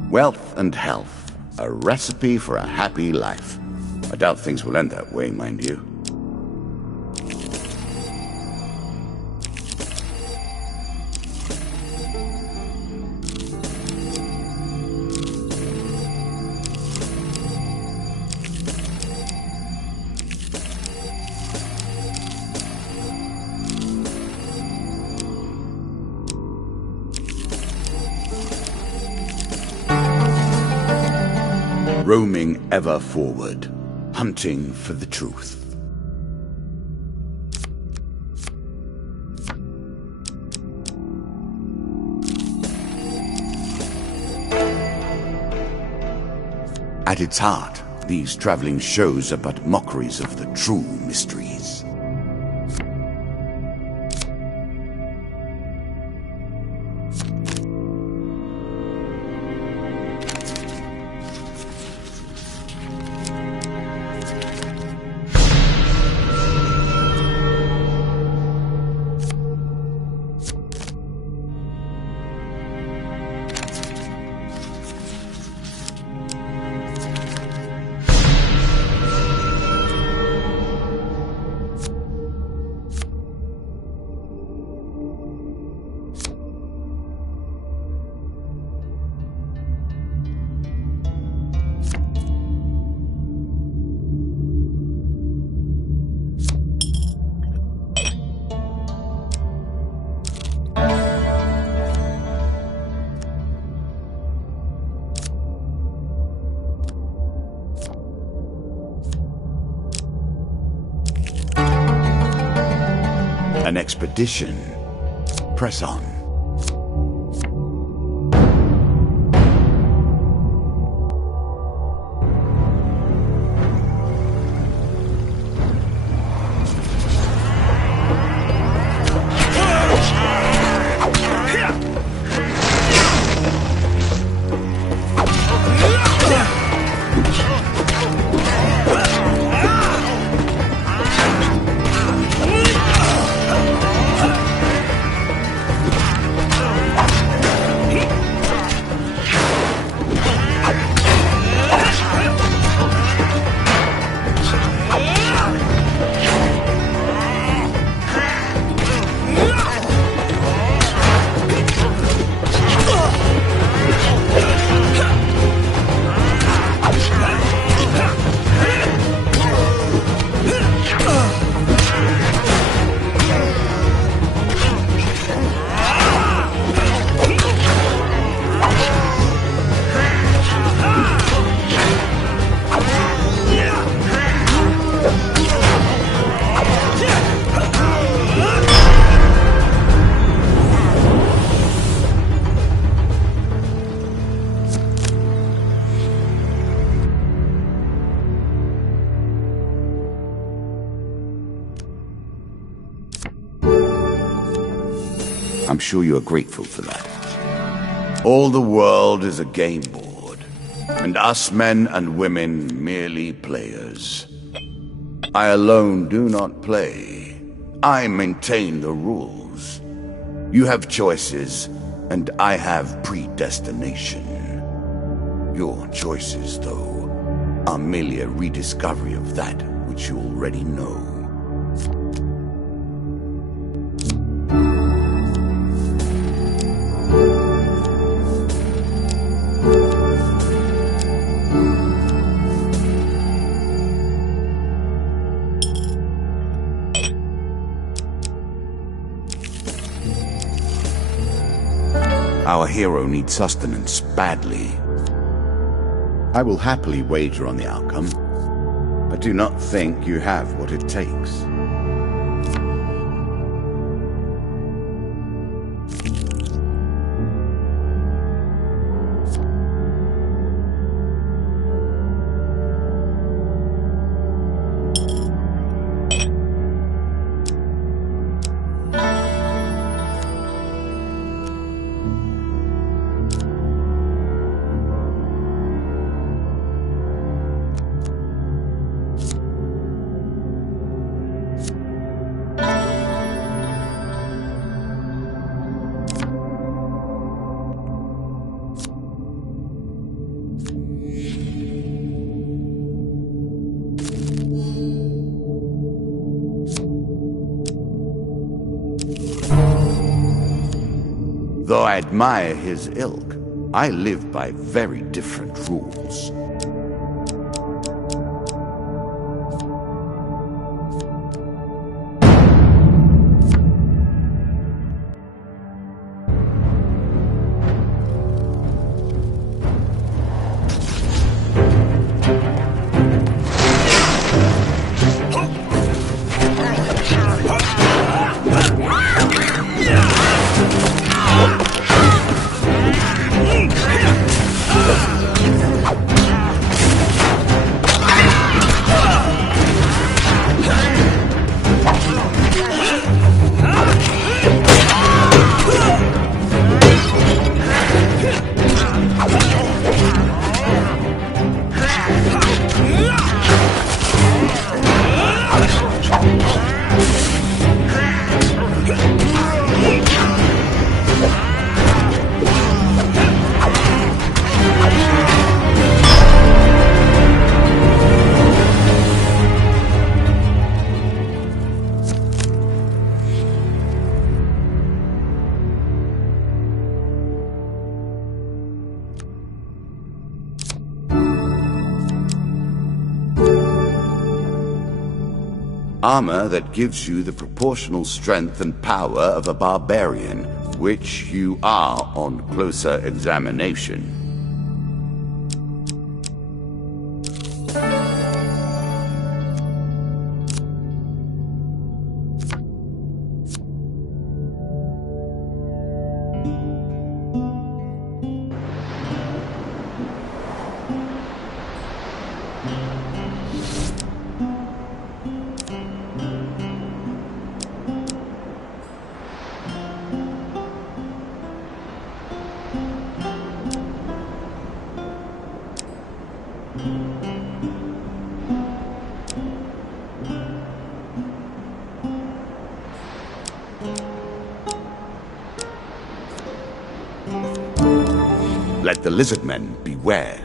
Wealth and health, a recipe for a happy life. I doubt things will end that way, mind you. Roaming ever forward, hunting for the truth. At its heart, these traveling shows are but mockeries of the true mysteries. An expedition. Press on. I'm sure you are grateful for that. All the world is a game board, and us men and women merely players. I alone do not play. I maintain the rules. You have choices, and I have predestination. Your choices, though, are merely a rediscovery of that which you already know. Our hero needs sustenance badly. I will happily wager on the outcome, but do not think you have what it takes. Though I admire his ilk, I live by very different rules. Armor that gives you the proportional strength and power of a barbarian, which you are on closer examination. Let the lizard men beware.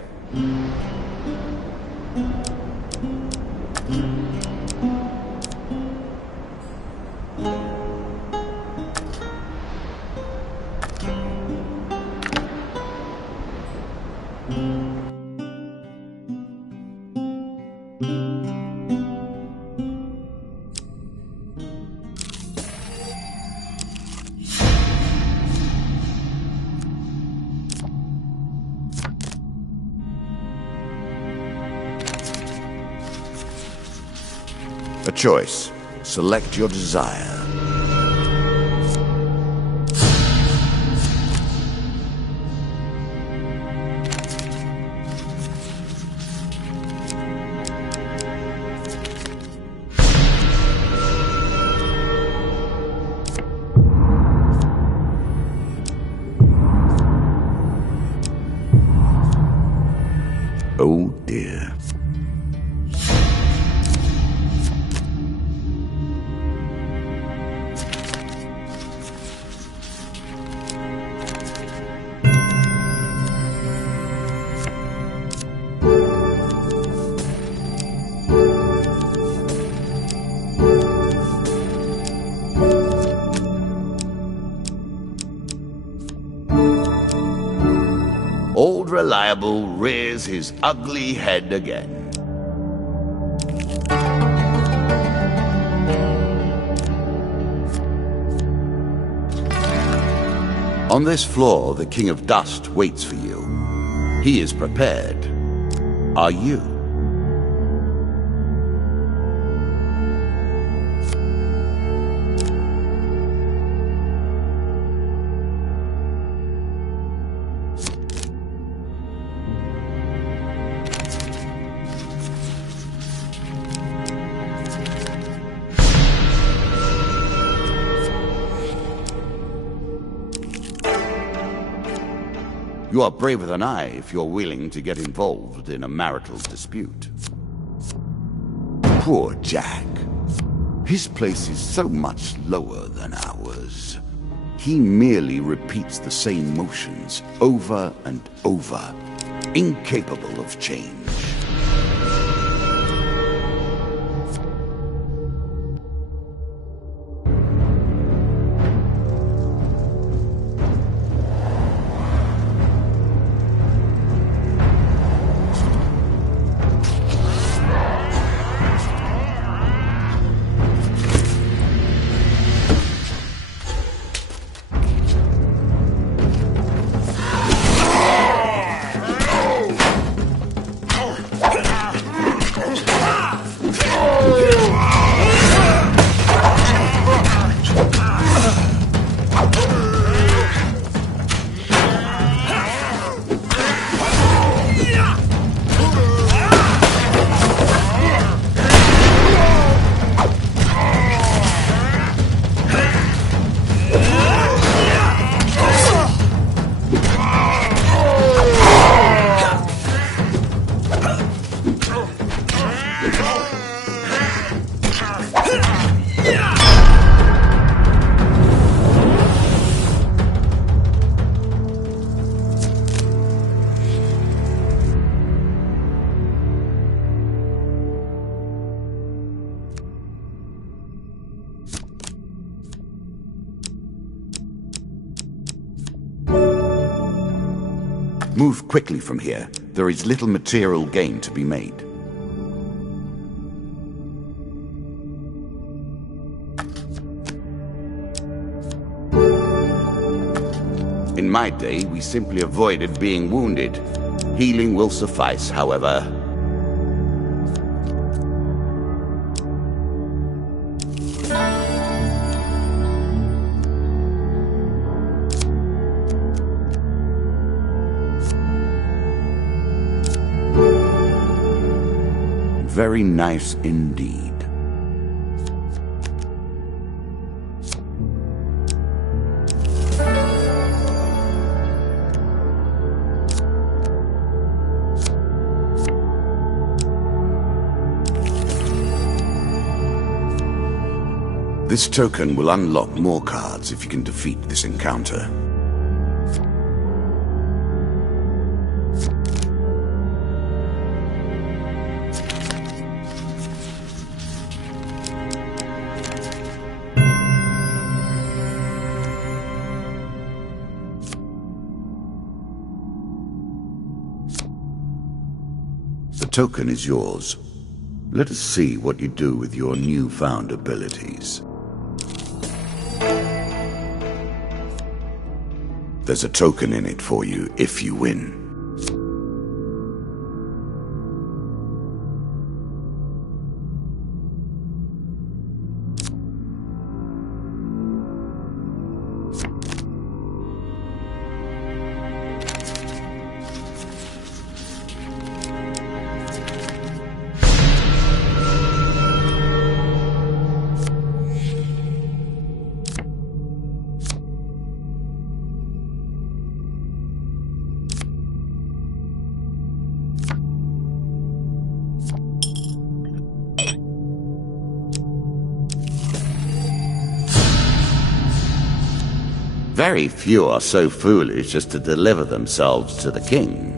A choice. Select your desire. Oh dear. Old Reliable rears his ugly head again. On this floor, the King of Dust waits for you. He is prepared. Are you? You are braver than I if you're willing to get involved in a marital dispute. Poor Jack. His place is so much lower than ours. He merely repeats the same motions over and over, incapable of change. Move quickly from here. There is little material gain to be made. In my day, we simply avoided being wounded. Healing will suffice, however. Very nice indeed. This token will unlock more cards if you can defeat this encounter. The token is yours. Let us see what you do with your newfound abilities. There's a token in it for you if you win. Very few are so foolish as to deliver themselves to the king.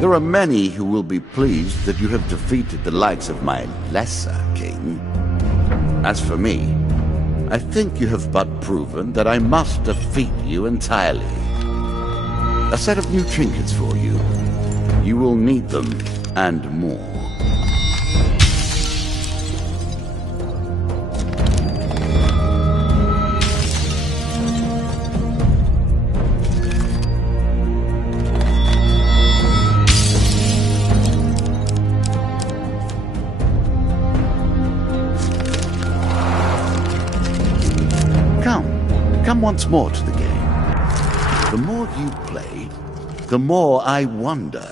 There are many who will be pleased that you have defeated the likes of my lesser king. As for me, I think you have but proven that I must defeat you entirely. A set of new trinkets for you. You will need them, and more. Come once more to the game. The more you play, the more I wonder.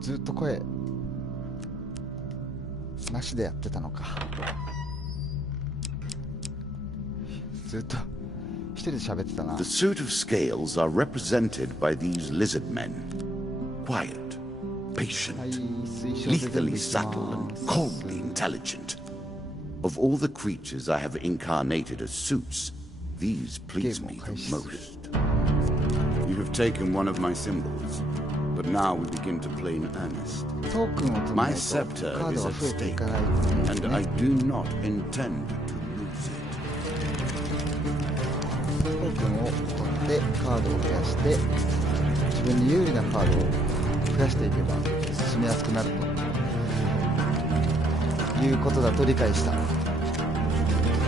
ずっと声なしでやってたのか。ずっと一人で喋ってたな。 The suit of scales are represented by these lizard men. Quiet, patient, lethally subtle, and coldly intelligent. Of all the creatures I have incarnated as suits, these please me the most. You have taken one of my symbols. But now we begin to play in earnest. My scepter is at stake, and I do not intend to lose it. トークンを取ってカードを増やして自分に有利なカードを増やしていけば進みやすくなるということだと理解した。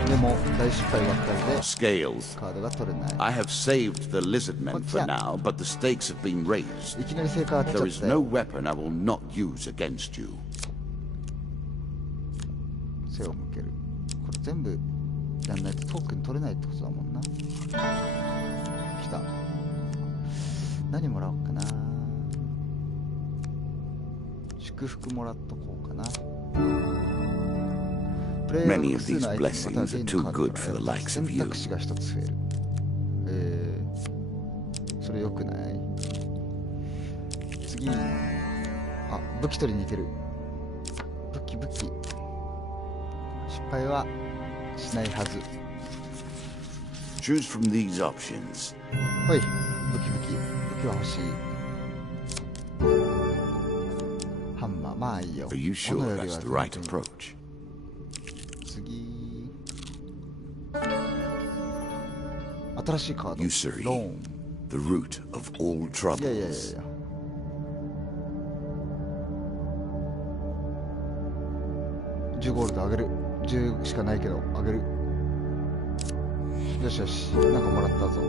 でも大失敗ばっかりで Scales. カードが取れない。 I have saved the lizard men for now, but the stakes have been raised. いきなり成果が当たっ There ち is ゃった no よ。 weapon I will not use against you. 背を向ける。これ全部やんないとトークン取れないってことだもんな。来た。何もらおうかな。祝福もらっとこうかな。Many of these blessings are too good for the likes of you. 選択肢が一つ増える。それ良くない？次、あ、武器取りに行ける。武器。失敗はしないはず。Choose from these options. ほい、武器は欲しい。ハンマー、まあいいよ。 Are you sure that's the right approach? 次。新しいカード。 Usury, ローン。 the root of all いやいやいやい troubles. や。10ゴールドあげる。10しかないけどあげる。よしよし、なんかもらったぞ。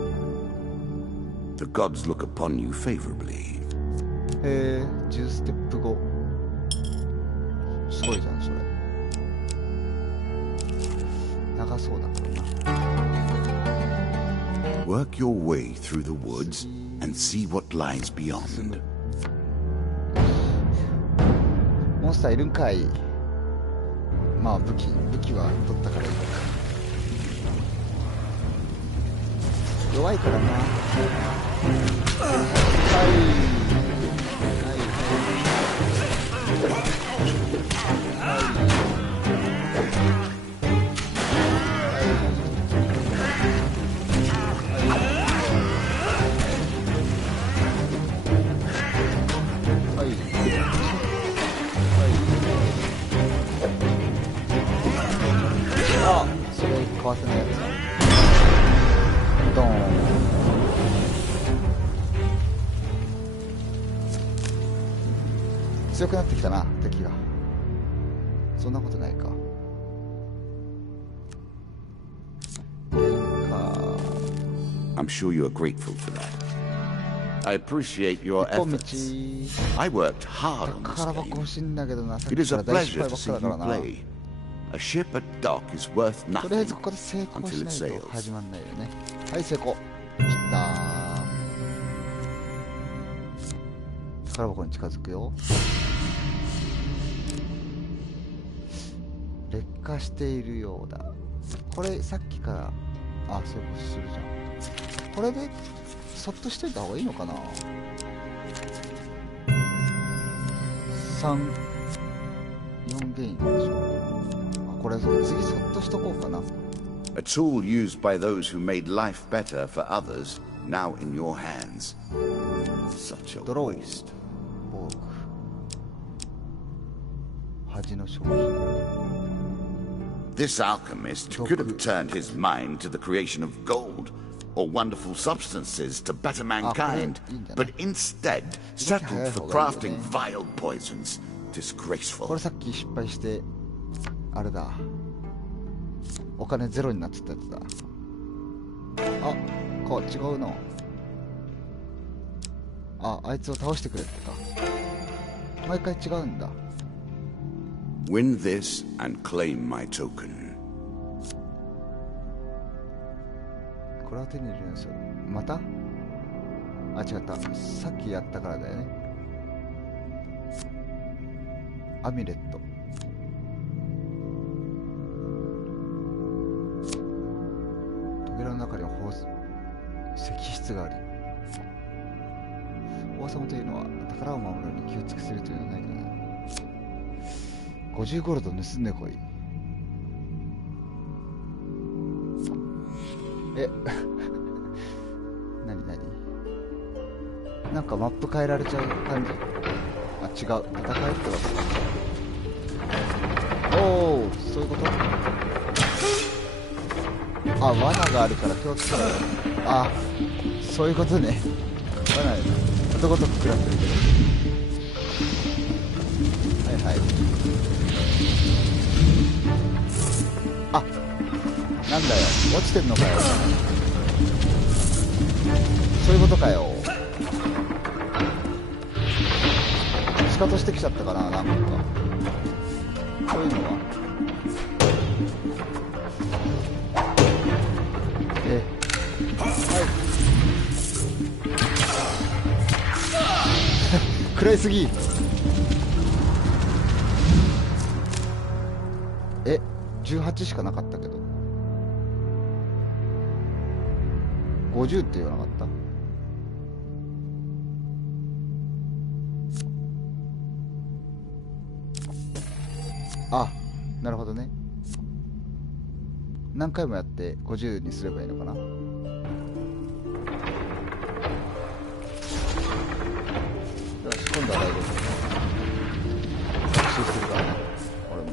The gods look upon you favorably. 10ステップ後。すごいじゃんそれ。長そうだからな。 Work your way through the woods and see what lies beyond. モンスターいるんかい。まあ武器は取ったからいいか。弱いからな。あ、それかわせないやつだ。ドーン。強くなってきたな、敵が。そんなことないか。I'm sure you are grateful for that. I appreciate your 一本道。 efforts. I worked hard on 宝 this 箱欲 game. しいんだけどな。さっ It き is か a ら大失 pleasure 敗 to ばっ see かだ you からな。 play. A ship at dock is worth とりあえず nothing ここで成功し until な it いと sails. 始まんないよね。はい、成功。切ったー。宝箱に近づくよ。劣化しているようだ。これさっきから、あ、成功するじゃん。これでそっとしといた方がいいのかな。3、4ゲインでしょ。あ、これ次そっとしとこうかな。 A tool used by those who made life better for others, now in your hands. Such a ドロー waste. ボーク恥の商品。 This alchemist could have turned his mind to the creation of gold or wonderful substances to better mankind, but instead settled for crafting vile poisons. こ Disgraceful. れさっき失敗してあれだ、お金ゼロになってたやつだ。あ、こう違うの。あ、あいつを倒してくれってか。毎回違うんだ。 Win this and claim my token. これは手に入れるんですよ。また？あ、違った。さっきやったからだよね。アミュレット。扉の中には石室があり、王様というのは宝を守るのに気を尽くせるというのはないかな。50ゴールド盗んでこい。えなになに、なんかマップ変えられちゃう感じ。あ、違う、戦いってこと。おお、そういうこと。あ、罠があるから気をつけろ。あ、そういうことね。罠やな、ことごとく食らってるけど。はいはい。あ、なんだよ、落ちてんのかよ。そういうことかよ。仕方してきちゃったかな、なんか。そういうのは。はい。食らいすぎ。18しかなかったけど。50って言わなかった？あ、なるほどね。何回もやって50にすればいいのかな。よし、今度は大丈夫。学習するからね、俺も。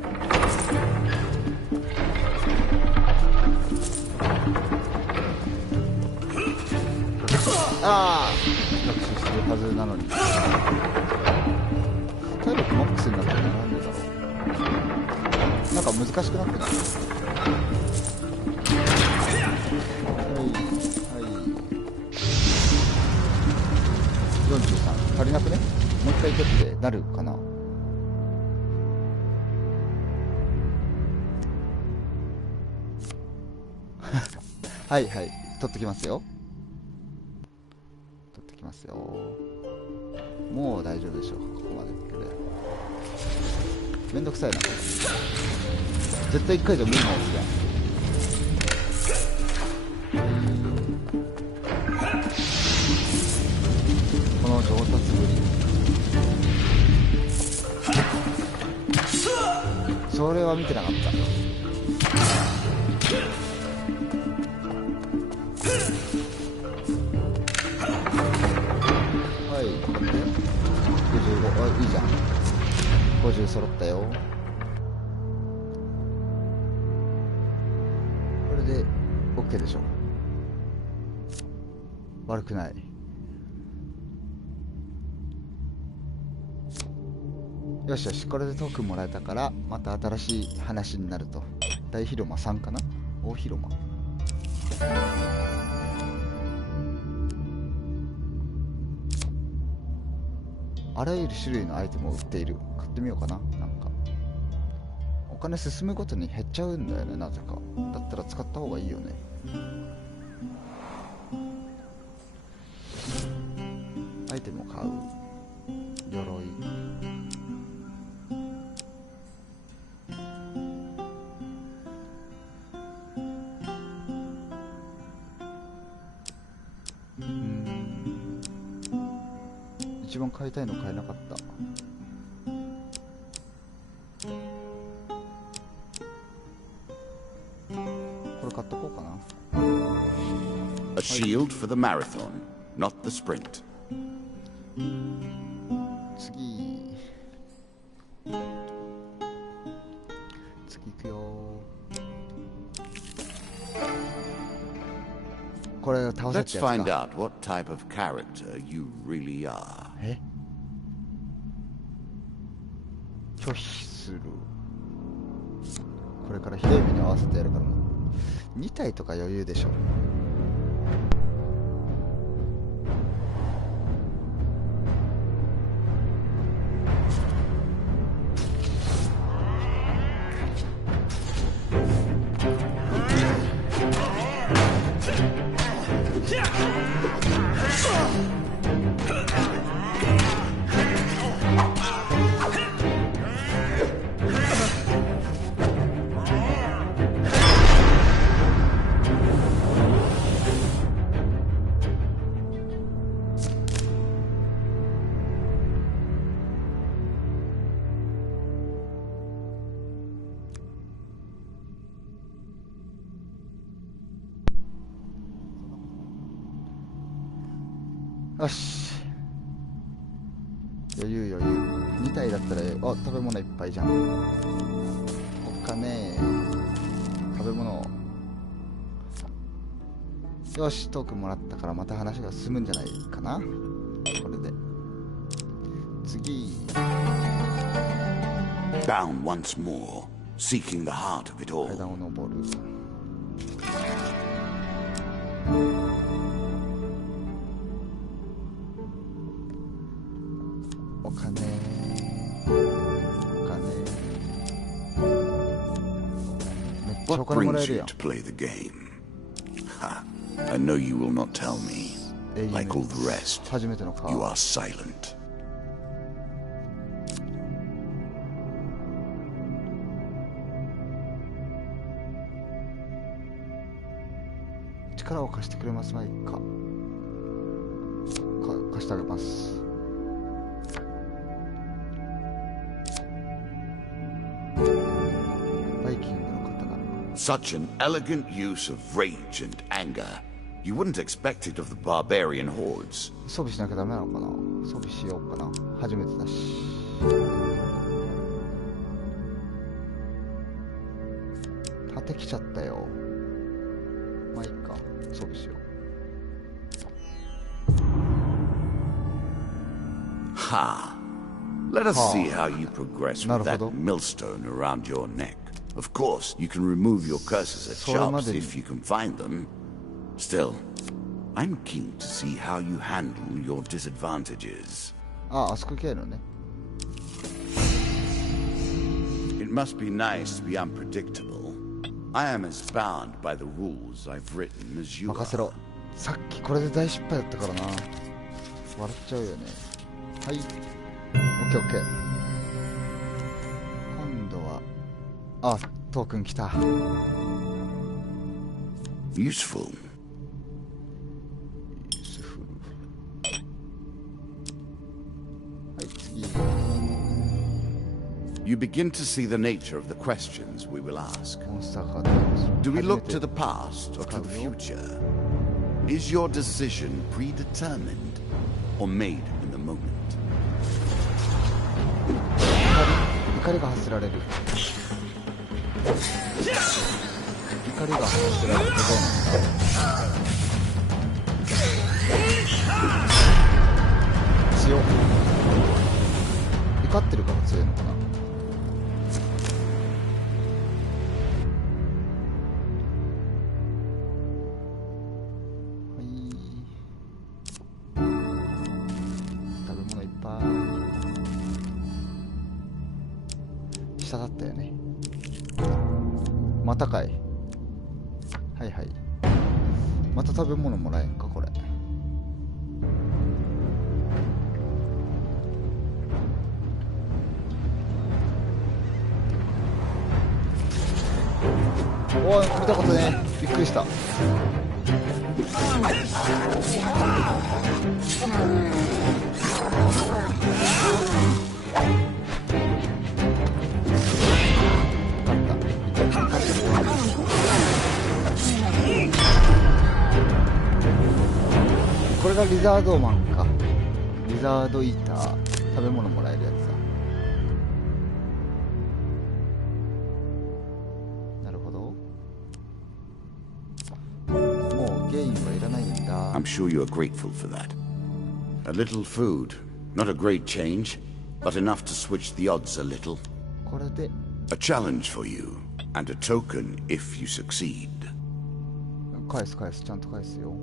なんか難しくなってない？43足りなくね？もう一回いけってなるかな。はいはい、取ってきますよ。取ってきますよ。もう大丈夫でしょ、ここまで来れ。めんどくさいな、これ。絶対1回じゃ無理なやつじゃん。この上達ぶり、それは見てなかった。はい、これで55、あ、いいじゃん。50揃ったよ。これで OK でしょ。悪くない。よしよし、これでトークンもらえたからまた新しい話になると。大広間3かな、大広間。あらゆる種類のアイテムを売っている。買ってみようかな。なんかお金進むごとに減っちゃうんだよね、なぜか。だったら使った方がいいよね。アイテムを買う。鎧、一番買いたいの買えなかった。これ買っとこうかな。A shield for the marathon, not the sprint. 次行くよ。これ倒せって Let's や find つか。 out what type of character you really are. え、拒否する。これからひどい目に合わせてやるからな。2体とか余裕でしょ。よし、余裕余裕。2体だったら、あ、食べ物いっぱいじゃん。お金、食べ物。よし、トークンもらったからまた話が進むんじゃないかな、これで。次。 Down once more, seeking the heart of it all. 階段を登る。お金、お金。めっちゃお What 金もらえ brings る you やん。 to play the game? Ha, I know you will not tell me. Like all the rest, 初めてのカー you ド。 are silent. 力を貸してくれます。まあいいか。貸してあげます。バイキングの刀。 Such an elegant use of rage and anger. You wouldn't expect it of the barbarian hordes. 装備しなきゃダメなのかな。装備しようかな。初めてだし。盾来ちゃったよ。まあいいか。装備しよう。 Ha! Let us see how you progress with that なるほど。 millstone around your neck. Of course, you can remove your curses at それま shops でに if you can find them. Still, I'm keen to see how you handle your disadvantages. あそこ行けるのね。 It must be nice to be unpredictable. I am as bound by the rules I've written as you 任せろ。 are. さっきこれで大失敗だったからな。笑っちゃうよね。はい。オッケーオッケー。今度はトークン来た。 Useful. はい、次。 You begin to see the nature of the questions we will ask. モンスターカード。 Do we 初め look て to the past or to the future? Is your decision predetermined or made in the moment? 怒りが発せられる。怒りが発せられる。どうなんだ。強っ。怒ってるから強いのかな。はい。食べ物いっぱい。下だったよね。またかい。はいはい。また食べ物もらえんかこれ。おい、見たことね。びっくりした。これがリザードマンか。リザードイーター。食べ物もらえるやつだ。なるほど。もうゲインはいらないんだ。 I'm sure you are grateful for that. A little food. Not a great change, but enough to switch the odds a little. これで A challenge for you, and a token if you succeed. 返す返す、ちゃんと返すよ。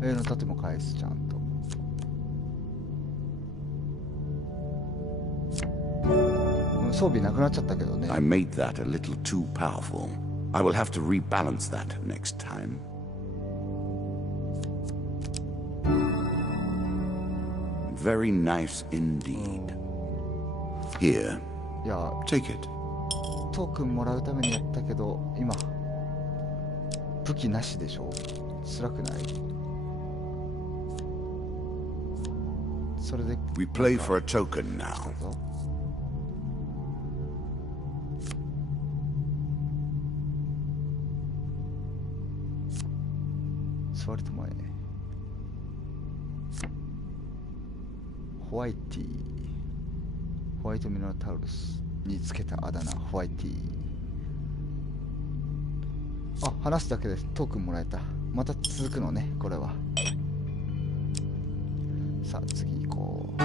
A の盾も返す、ちゃんと。装備なくなっちゃったけどね。 I made that a little too powerful. I will have to rebalance that next time. Very nice indeed. Here, いや take it. トークンもらうためにやったけど、今武器なしでしょ。辛くない？それで We play for a token now. ぞ。座りと前。ホワイティー。ホワイトミノタウルスにつけたあだ名、ホワイティー。あ、話すだけでトークンもらえた。また続くのね、これは。さあ、次行こう。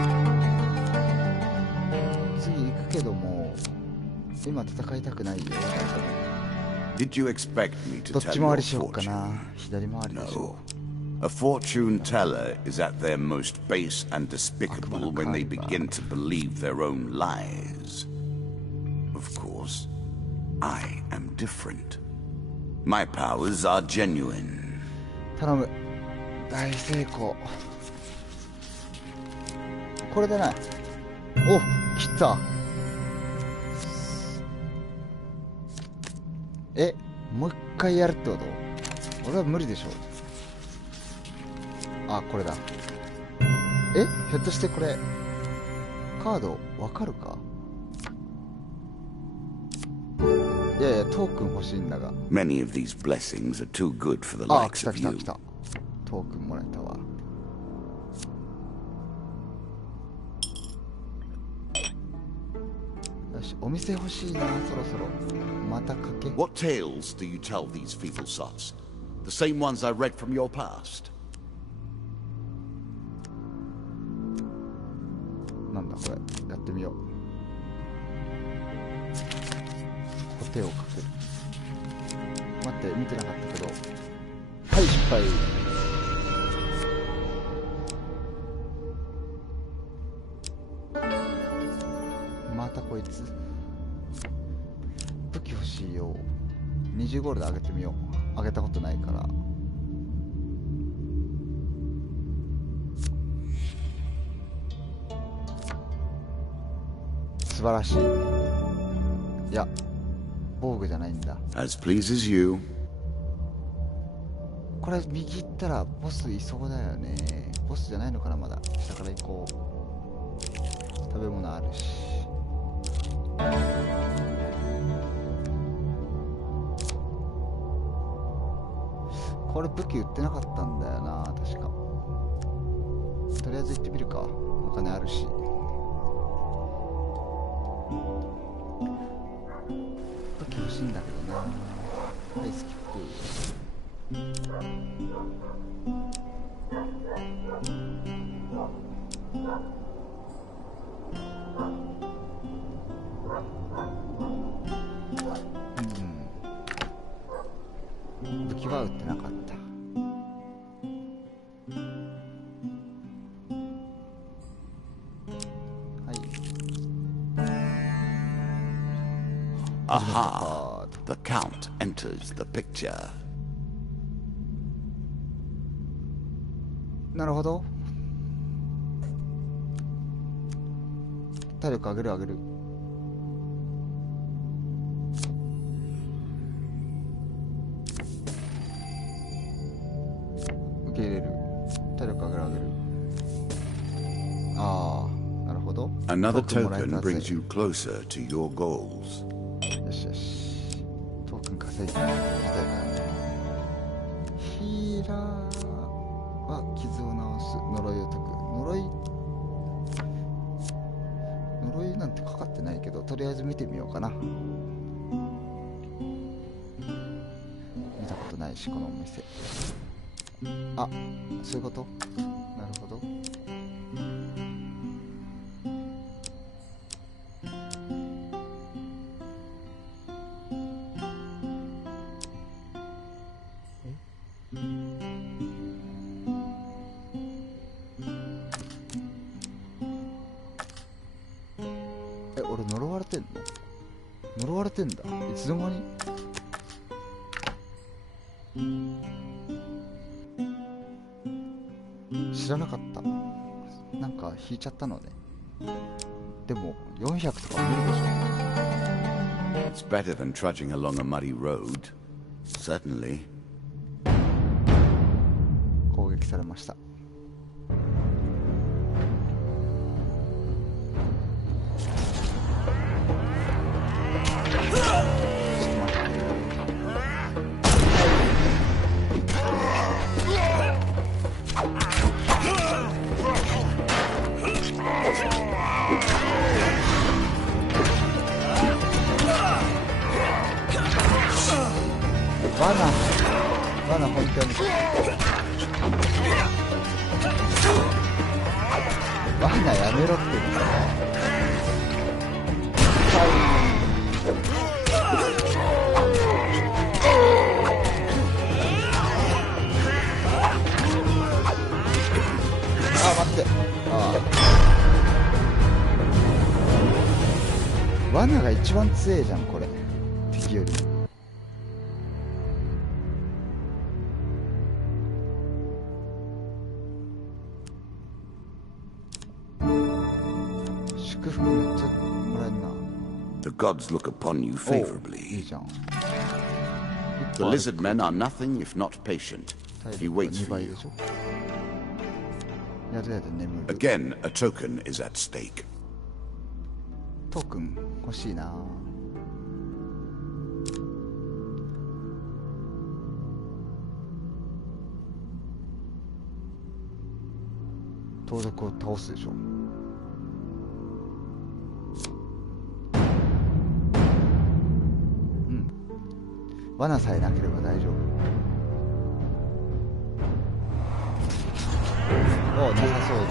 次行くけども、今戦いたくないよ。 Did you expect me ど to っち tell 回 your りしようかな。 fortune? 左回りでしょ No. A fortune teller is at their most base and despicable when they begin to believe their own lies. Of course, I am different. My powers are genuine. 頼む。大成功。これでない。お、切った。え、もう一回やるってこと？俺は無理でしょ。あ、これだ。え、ひょっとしてこれカードわかるか？いやいや、トークン欲しいんだが。 Many of these blessings are too good for the あ、 likes 来た of 来た you. 来た。トークンもらえたわ。よし、お店欲しいな、そろそろ。またかけ。 What tales do you tell these feeble sots? The same ones I read from your past? なんだこれ、やってみよう。手をかける。待って、見てなかったけど。はい、失敗。またこいつ。武器欲しいよ。20ゴールで上げてみよう。上げたことないから。素晴らしい。いや、防具じゃないんだ。As pleases you. これ右行ったらボスいそうだよね。ボスじゃないのかな、まだ。下から行こう。食べ物あるし。これ武器売ってなかったんだよな、確か。とりあえず行ってみるか。お金あるし。武器欲しいんだけどな。はい、スキップ。武器は売ってなかった。はい。Aha! The Count enters the picture. なるほど。体力上げる上げる。受け入れる。体力上げる上げる。ああ、なるほど。Another token brings you closer to your goals. よしよし。トークン稼いでみたいからね。ヒーラーは傷を治す。呪いを解く。呪いなんてかかってないけど、とりあえず見てみようかな。見たことないし、このお店。あ、そういうこと？なるほど。俺呪われてんの？呪われてんだ。いつの間に？知らなかった。なんか引いちゃったのね。でも400とか無理でしょ。It's better than trudging along a muddy road. Certainly. 攻撃されました。罠本当に罠やめろって言うんだよ。あ、待って。罠が一番強いじゃんこれ、敵よりも。祝福めっちゃもらえるな。 The gods look upon you いい favorably. じゃん。 The lizard men are nothing if not patient. 体 He 力が waits 2 for 倍 you. でしょ。やるやる眠る。 Again, a token is at stake. トークン欲しいな。盗賊を倒すでしょ。うん、罠さえなければ大丈夫。おう、なさそうだ。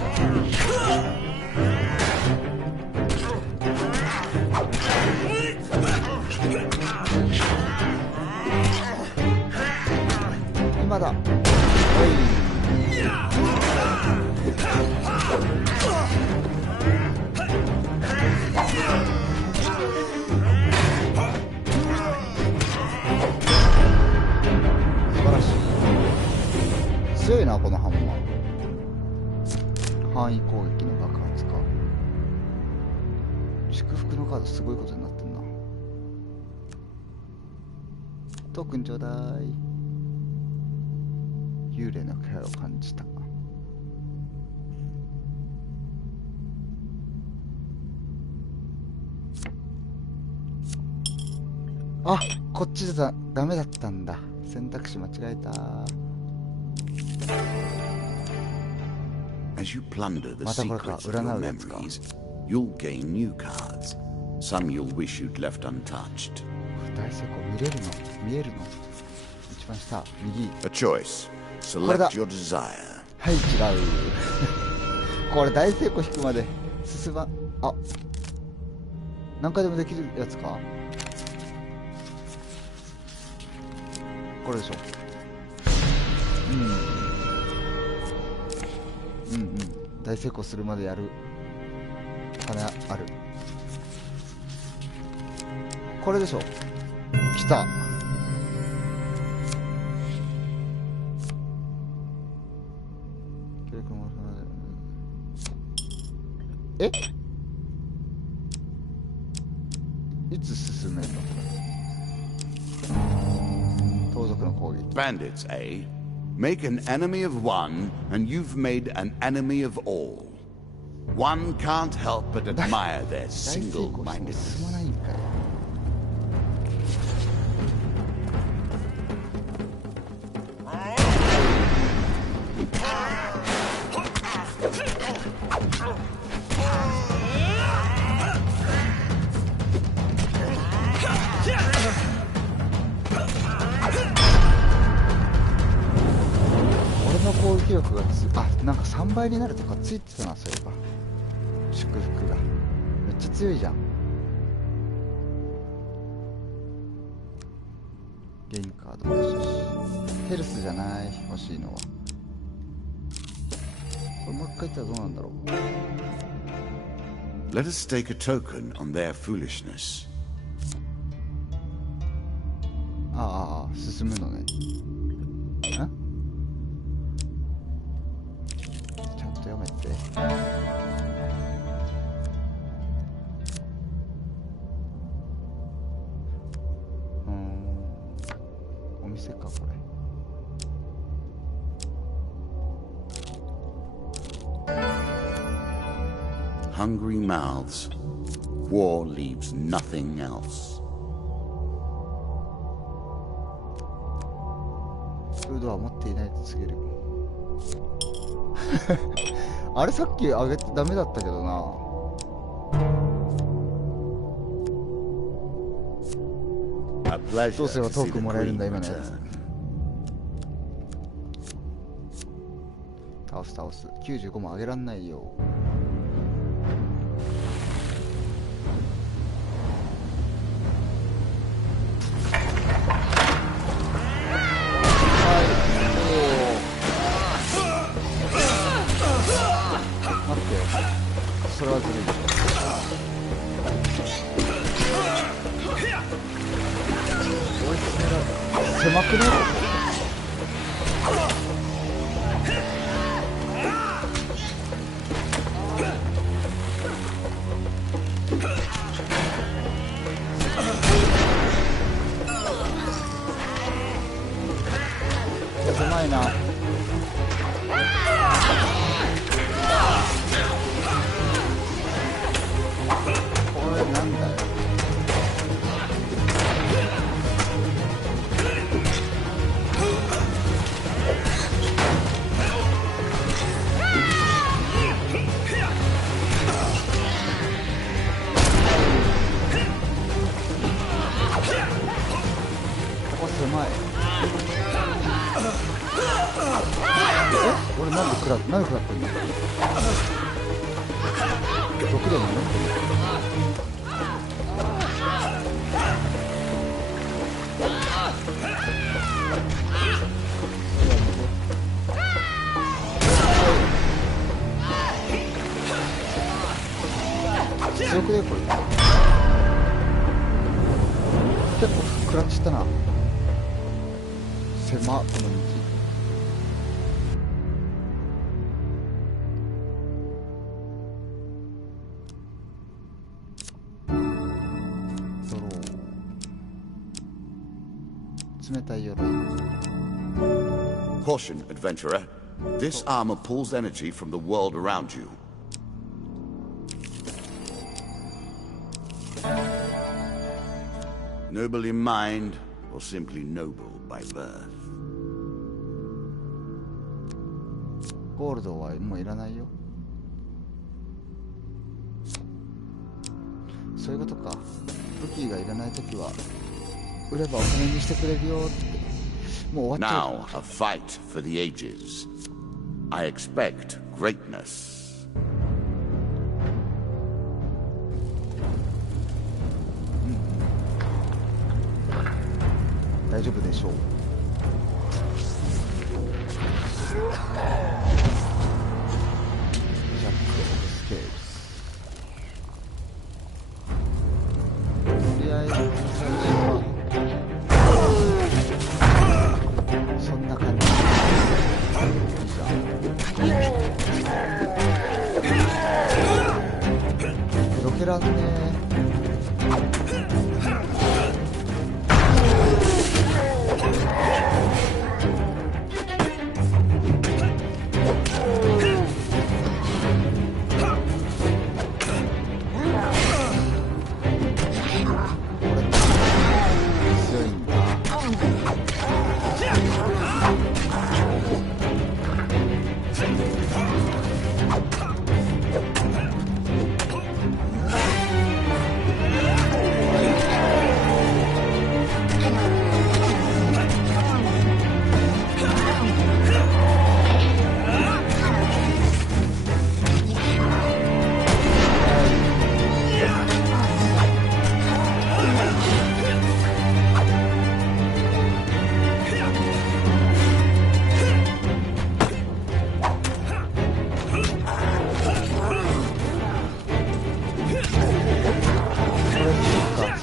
まだ。素晴らしい。強いなこのハンマー。範囲攻撃の爆発か。祝福のカードすごいことになってんな。トークンちょうだい。幽霊の気配を感じた。あ、こっちじゃダメだったんだ。選択肢間違えた。As you plunder the secrets of your memories, you'll gain new cards. Some you'll wish you'd left untouched. 大成功。見れるの見えるの一番下右。 A choice. Select your desire. はい、違う。これ大成功引くまで進ま。あ、何回でもできるやつか。これでしょ。大成功するまでやる。金ある。これでしょ。来た。え？いつ進めるの？盗賊の攻撃。 Bandits, eh? Make an enemy of one, and you've made an enemy of all. One can't help but admire their single-mindedness. 進まないんかよ。俺の攻撃力がなんか3倍になるとかついてたな。そういえば祝福がめっちゃ強いじゃん。ゲームカードよしよし。ヘルスじゃない欲しいのは。これもう一回いったらどうなんだろう。 Let us stake a token on their foolishness. ああ、進むのね。ちゃんと読めて。お店かこれ。Hungry mouths. War leaves nothing else. フードは持っていないと告げる。あれさっきあげてダメだったけどな。どうすればトークもらえるんだ今のやつ。倒す。95も上げらんないよ。それはずるいでしょ。追い詰められ狭くね。狭いな。なんだよ。ここ狭い。俺なんで食らってんの？毒でもね。悪でこれ結構食らっちゃったな。狭この道。ドローン冷たい鎧。 Caution, adventurer. This armor pulls energy from the world around you. Noble in mind, or simply noble by birth? ゴールドはもういらないよ。そういうことか。武器がいらないときは売ればお金にしてくれるよって。もう終わっちゃう。 Now, a fight for the ages. I expect greatness. 大丈夫でしょう。ジャック・オブ・スケールス。とりあえず最初はそんな感じ。避けらんね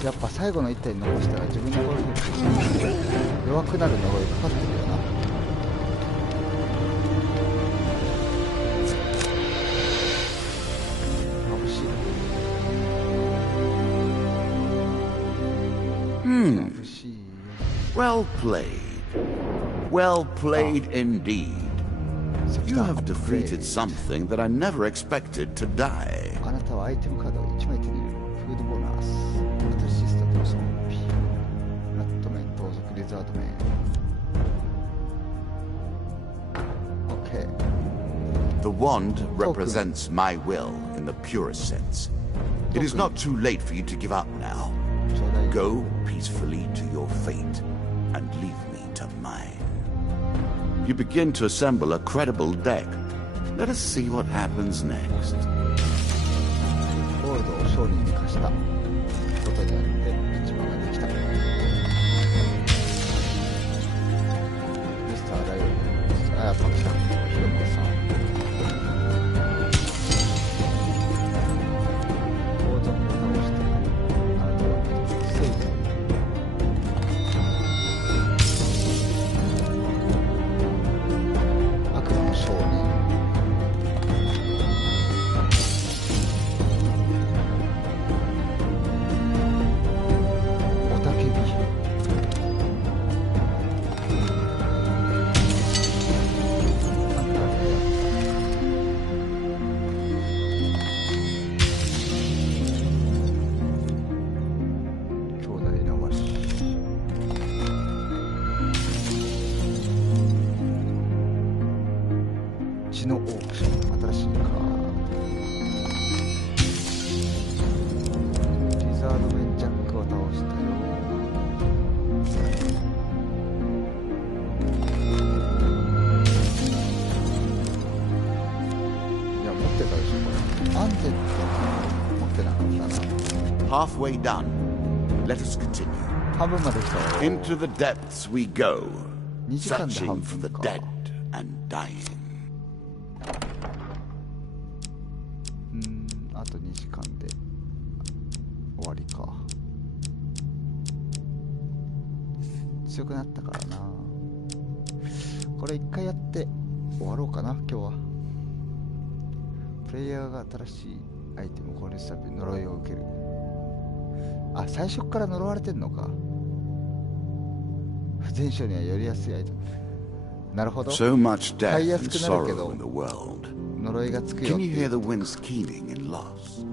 やっぱ最後の1体に残したら自分の攻撃力弱くなる呪いかかってるよな。眩しい。眩しい。 Well played. Well played indeed. You have defeated something that I never expected to die. あなたはアイテムカードを1枚手に入れる。フードボーナス。オルトシスタと装備。ラットメン、盗賊、リザードメン。OK。 The wand represents my will in the purest sense. It is not too late for you to give up now. Go peacefully to your fate and leave me to mine. You begin to assemble a credible deck. Let us see what happens next. ゴールドを商人に貸したことによって一番ができた。ミスターライオン、あやぱきさん、ひろこさん、王族を倒してあなたは正義悪魔の商人。血のオークション、新しいカード。リザードメンジャックを倒したよ。いや、持ってたでしょ、これ。アンテッド持ってなかったな。Halfway done. Let us continue. 半分まで来たよ。 Into the depths we go, 2時間で半 searching for 分 the か。 dead and dying. あと2時間で強くなったからな。これ一回やって終わろうかな今日は。プレイヤーが新しいアイテムを購入したび呪いを受ける。あ、最初から呪われてんのか。前章にはよりやすいアイテム。なるほど。 So much 買い death や and すくなるけ sorrow ど in the world. 呪いがつくよっ Can て you い hear う。 the winds keening in loss?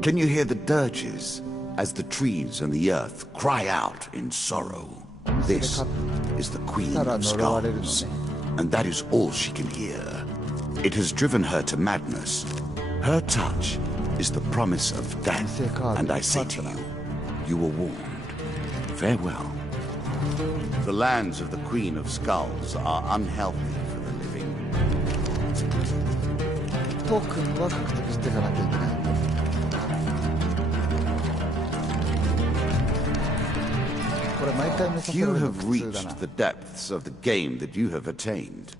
Can you hear the dirges as the trees and the earth cry out in sorrow? This is the Queen of Skulls, and that is all she can hear. It has driven her to madness. Her touch is the promise of death, and I say to you, you were warned. Farewell. The lands of the Queen of Skulls are unhealthy for the living. トークンは獲得していかなきゃいけないんだ。これ毎回目指せ You るの have 普通だな。 reached the depths of the game that you have attained.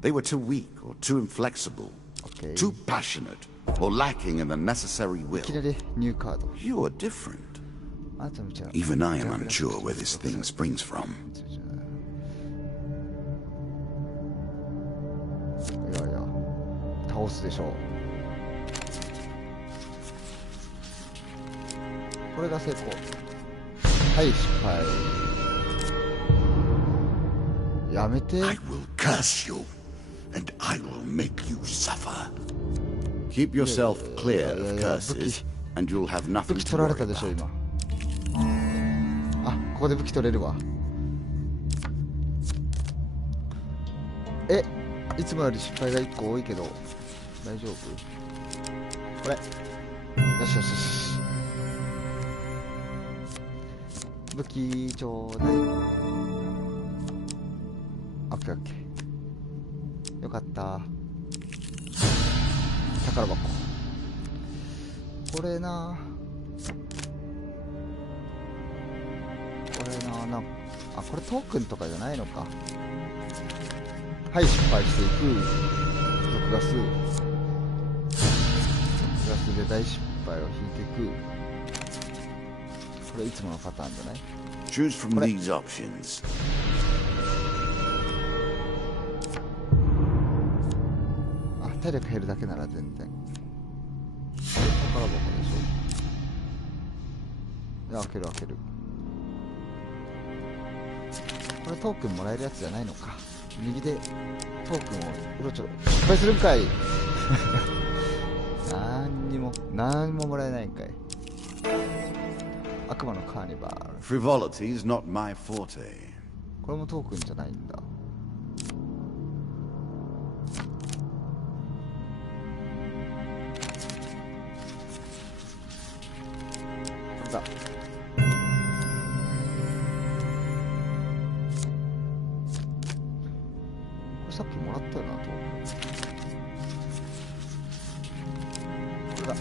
They were too weak or too inflexible, Okay. too passionate, or lacking in the necessary いきな will. りニューカード。 You are different. あなたの道は Even I am unsure where this thing springs from. いやいや倒すでしょう。これが成功。はい失敗。やめて。 I will curse you, and I will make you suffer. Keep yourself clear of curses, and you'll have 武 nothing 器 to 取られ worry たでしょ about. 今。あ、ここで武器取れるわ。え、いつもより失敗が1個多いけど大丈夫？これよしよしよし。武器ちょうだい。オッケーオッケー。よかった。宝箱。これな、なんか、あ、これトークンとかじゃないのか。はい失敗していく。毒ガスで大失敗を引いていく。これいつものパターンじゃない？ Choose from these options. あ、体力減るだけなら全然。宝箱でしょ。いや、開ける開ける。これトークンもらえるやつじゃないのか。右でトークンをうろちょろ。失敗するんかい。何ももらえないんかい。悪魔のカーニバル。 Frivolity is not my forte. これもトークンじゃないんだ。これだ。これさっきもらったよな、トークン。これだ。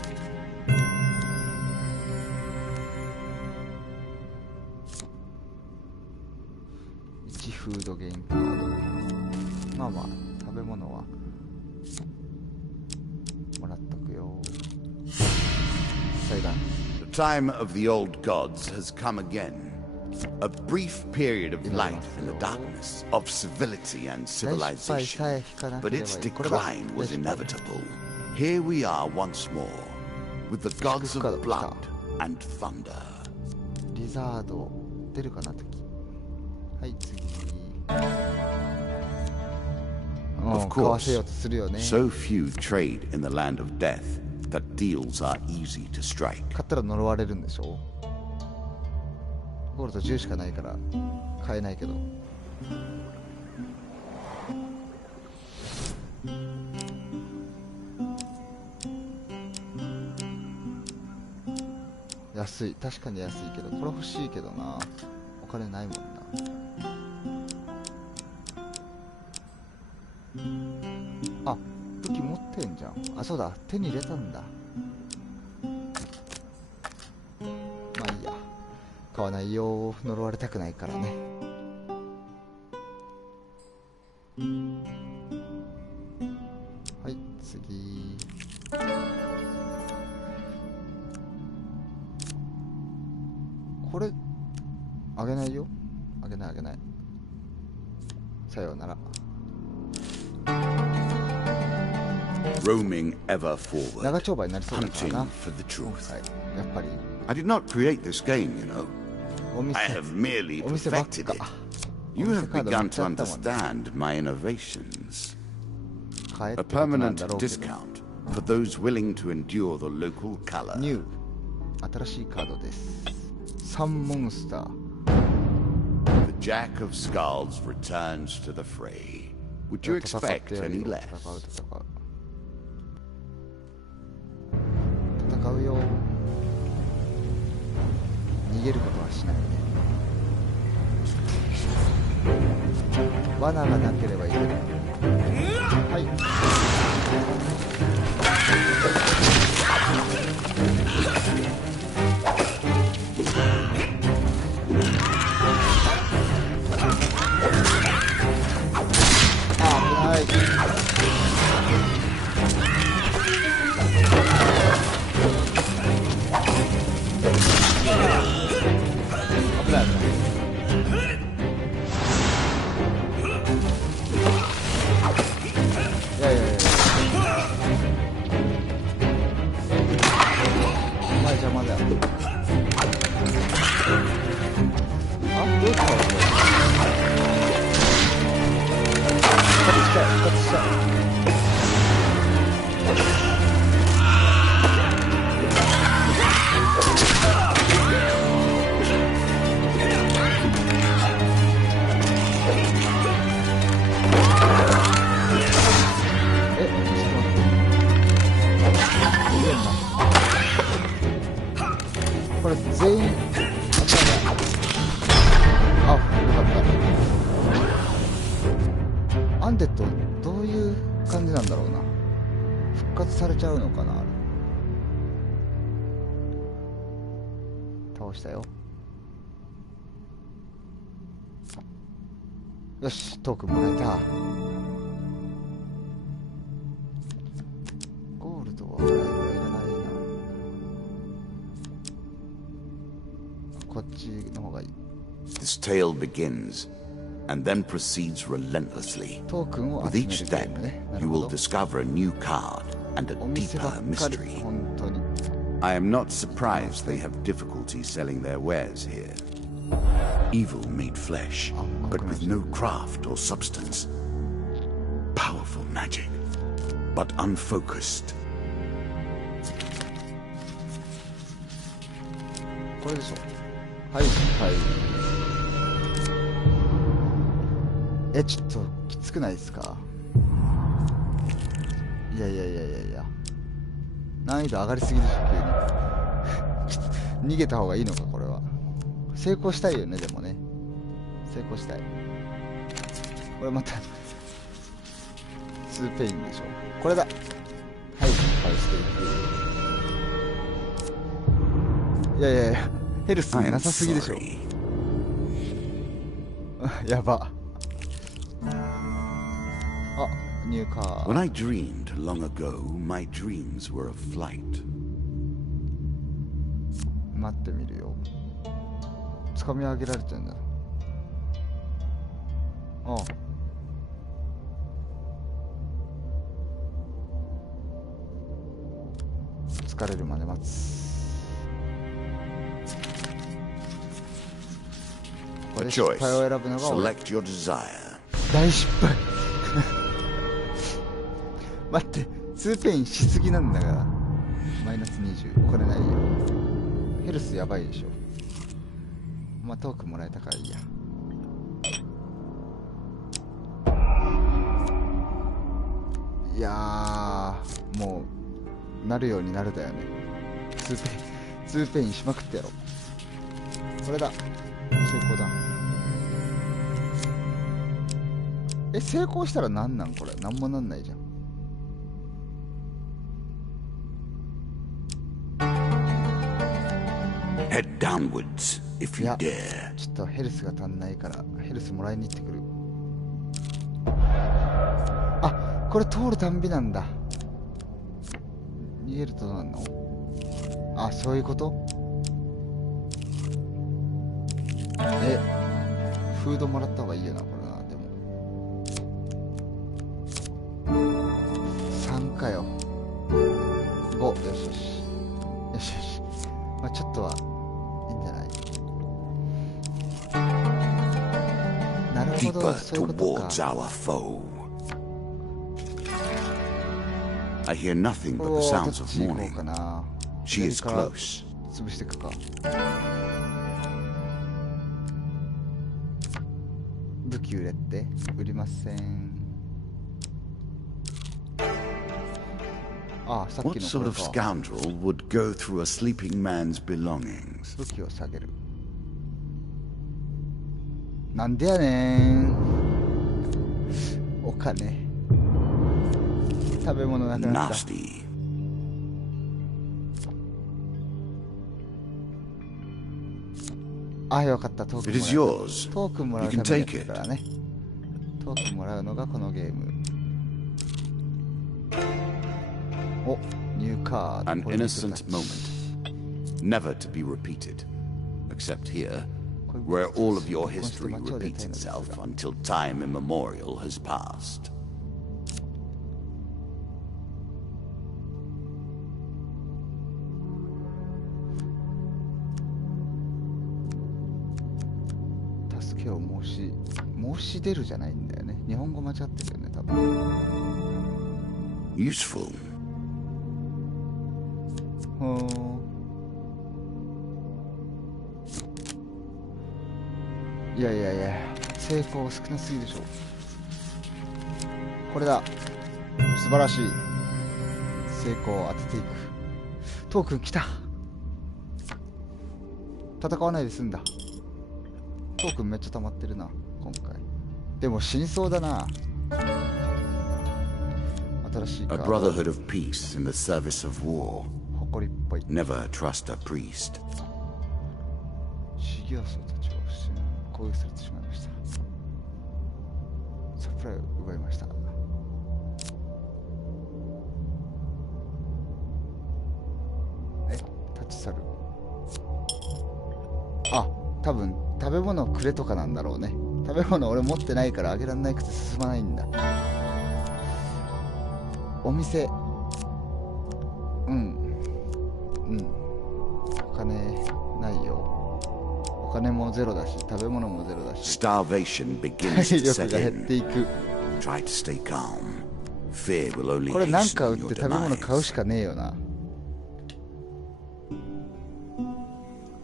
1フードゲインカード。まあまあ食べ物はもらっとくよ。祭壇。 The time of the old gods has come again. A brief period of light in the darkness, of civility and civilization. But its decline was inevitable. Here we are once more, with the gods of blood and thunder. リザード出るかな時。はい次。Of 買わせ course, ようとするよね。 so few trade in the land of death that deals are easy to strike. 買ったら呪われるんでしょ。ゴールド10しかないから買えないけど。安い、確かに安いけど、これ欲しいけどな。お金ないもんな。あ、武器持ってんじゃん。あ、そうだ、手に入れたんだ。まあいいや、買わないよ。呪われたくないからね。はい、次。これあげないよ。あげさようなら。 Roaming ever forward, 長丁場になりそうだから hunting な。 for the truth. はい、やっぱり I did not create this game, you know. お店 I have merely お店ばっ perfected か it. You お店 have カードめっ begun ちゃ to あったもんね。 understand my innovations. 買えって A ことなん permanent だろうけど。 discount for those willing to endure the local color. ニュー、新しいカードです。3モンスター。 The Jack of Skulls returns to the fray. Would you 戦っ expect てやる any よ。 less? 戦うよ。逃げることはしないで。罠がなければいいけど。はい。あ、危ない。これ全員あ、よかった。アンデッドどういう感じなんだろうな。復活されちゃうのかな。倒したよ。よし、トークンもらえた。ゴールドはもらえるはいらないな。こっちの方がいい。 This tale begins and then proceeds relentlessly. トークンを With 集め each るゲー step, ムね。なる you ほ will ど。 discover a new card and a お店ば deeper っかり mystery. 本当に。 I am not surprised they have difficulty selling their wares here. Evil made flesh, but with no craft or substance. Powerful magic, but unfocused. これでしょ。はいはい。ちょっときつくないですか。いやいやいやいやいや、難易度上がりすぎでしょ急に。逃げた方がいいのかこれは。成功したいよね。でもね、成功したい。これまた2ペインでしょ。これだ。はい、失敗していく。いやいやいや、ヘルスなさすぎでしょ。やば。あ、ニューカー。 When I dreamed long ago, my dreams were of flight. 待ってみるよ。掴み上げられてんだ。ああ、疲れるまで待つ。ここ A で失 choice. 敗を選ぶのが俺。 Select your desire. 大失敗。待って、2ペインしすぎなんだから。マイナス20。これないよ。ヘルスやばいでしょ。まあトークもらえたからいいや。いやー、もうなるようになるだよね。2ペインしまくってやろう。これだ。成功だ。成功したらなんなんこれ。なんもなんないじゃん。Head downwards if you いや、 dare. ちょっとヘルスが足んないからヘルスもらいに行ってくる。あ、これ通るたんびなんだ。逃げるとどうなんの。あ、そういうこと。フードもらった方がいいよなこれな。でもかよ。5。よしよしよしよし。まあちょっとはいいんじゃない。なるほど、 Deeper そういうことか。 towards our foe. I hear nothing お but お、 the どっ sounds of ち行こう morning. かな。 She is 左から close. 潰していくか。武器売れって売りません。ああ、さっ What きの sort こ of れか。 scoundrel would go through a sleeping man's belongings? 武器を下げる。なんでやねん。お金。食べ物なくなった。 Nasty. ああ、よかった。トークン It も is らう。 yours. トークンもらう You た can めに take やって it. るからね。トークンもらうのがこのゲーム。お、ニューカード。 An これ見てた innocent moment, never to be repeated, except here, where all of your history repeats itself until time immemorial has passed. 助けを申し出るじゃないんだよね。日本語間違ってるよね、多分。 Useful. いやいやいや、成功少なすぎでしょ。これだ。素晴らしい。成功を当てていく。トークン来た。戦わないで済んだ。トークンめっちゃ溜まってるな今回。でも死にそうだな。新しいカ A ード。 brotherhood of peace in the service of war. 誇りっぽい。 Never trust a priest. 修行僧たちを攻撃されてしまいました。サプライを奪いました。立ち去る。あ、多分食べ物をくれとかなんだろうね。食べ物俺持ってないからあげらんなくて進まないんだ。お店。うんお金ないよ。お金もゼロだし、食べ物もゼロだし、 Starvation 体 begins to 力 set が減って in. いく。 Try to stay calm. Fear will only これなんか売 hasten って your 食べ物買うし demise. かねえよな。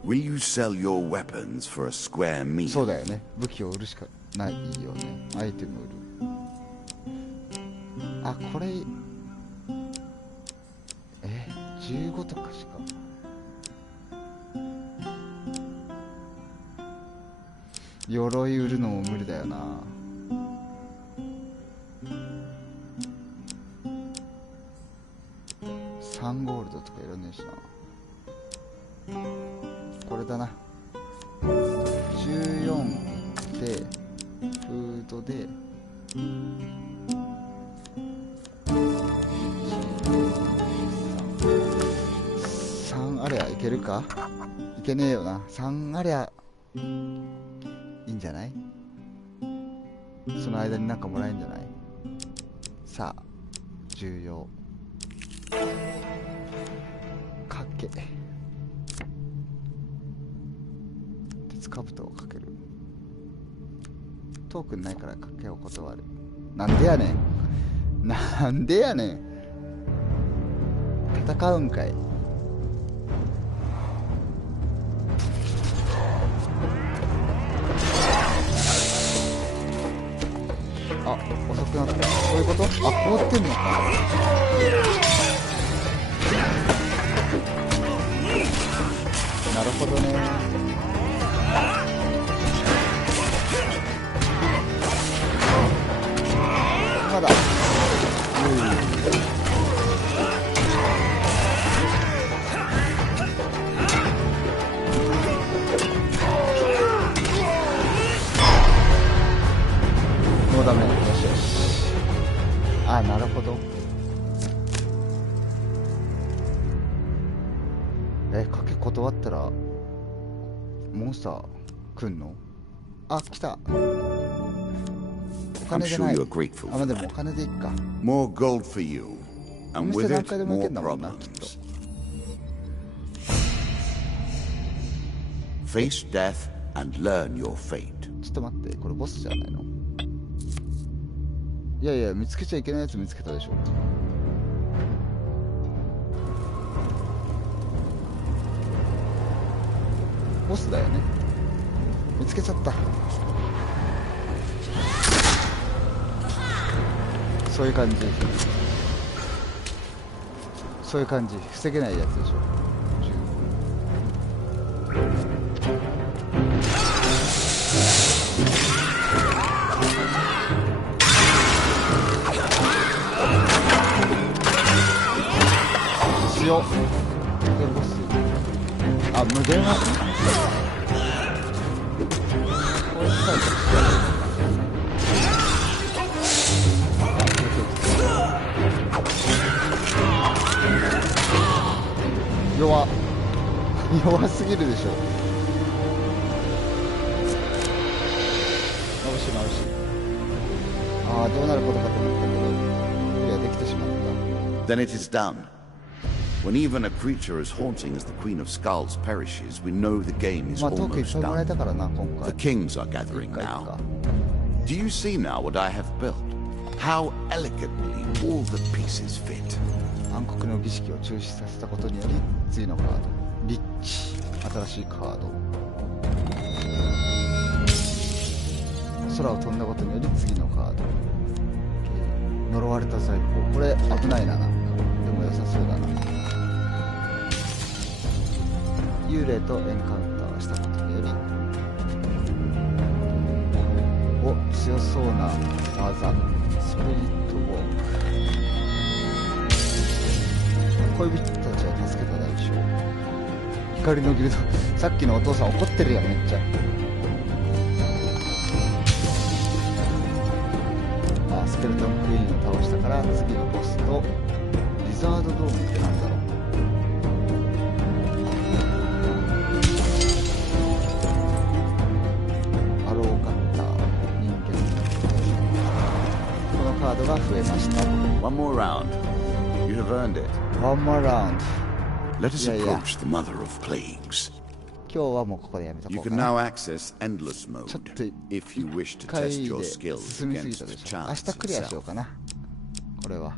Will you sell your weapons for a square そう meal? だよね。武器を売るしかないよね。アイテム売る。あ、これ15とかしか。鎧売るのも無理だよな。3ゴールドとかいらねえしな。これだな。14でフードで3ありゃいけるか。いけねえよな。3ありゃいいんじゃない。その間になんかもらえるんじゃない。さあ重要かけ鉄兜をかける。トークンないからかけを断る。なんでやねん。なんでやねん。戦うんかい。あ、遅くなった。そういうこと。あ、凍ってんのか。なるほどね。まだ。もうダメ。よしよし。あ、なるほど。賭け断ったらモンスター来んの。あ、来た。お I'm 金じゃ sure ない。 you're grateful あ、まあ for でもお that. 金でいっか。 More gold for you. and with it, more problems. Face death and learn your fate. ちょっと待って、これボスじゃないの？いやいや、見つけちゃいけないやつ見つけたでしょ。ボスだよね。見つけちゃった。そういう感じ。そういう感じ。防げないやつでしょ。強っ。でボス。あ、無限はこれ使うか。弱すぎるでしょ。眩しい眩しい。ああ、どうなることかと思ったけどクリアできてしまった。 Then it is done. When even a creature as haunting as the Queen of Skulls perishes, we know the game is まあトークいっ almost ぱいもらえ done. たからな、今 The 回。 kings are gathering now. Do you see now what I have built? How elegantly all the pieces fit. 暗黒の儀式を中止させたことにより、次のカードリッチ、新しいカード。空を飛んだことにより次のカード、呪われた財宝。これ危ないな。なんかでも良さそうだな。幽霊とエンカウンターしたことにより、お、強そうな技、スピリットウォーク。恋人たちは助けた代償。光のギルド。さっきのお父さん怒ってるやん、めっちゃ。あ、スケルトンクイーンを倒したから次のボスと。リザードドームってなんだろう。アローカッター、人間。このカードが増えました。 One more round. You have earned it. One more round. Let us いやいや、 approach the mother of plagues. 今日はもうここでやめとこ You うか can な。 now access endless ちょっ mode と if you wish to 1回 test で your skills 進みすぎた against で the しょ。明 chance 日クリアしよう itself. かな。これは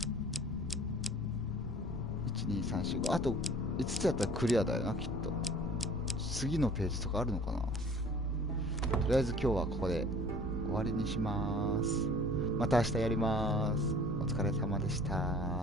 12345、あと5つやったらクリアだよな、きっと。次のページとかあるのかな。とりあえず今日はここで終わりにします。また明日やります。お疲れ様でした。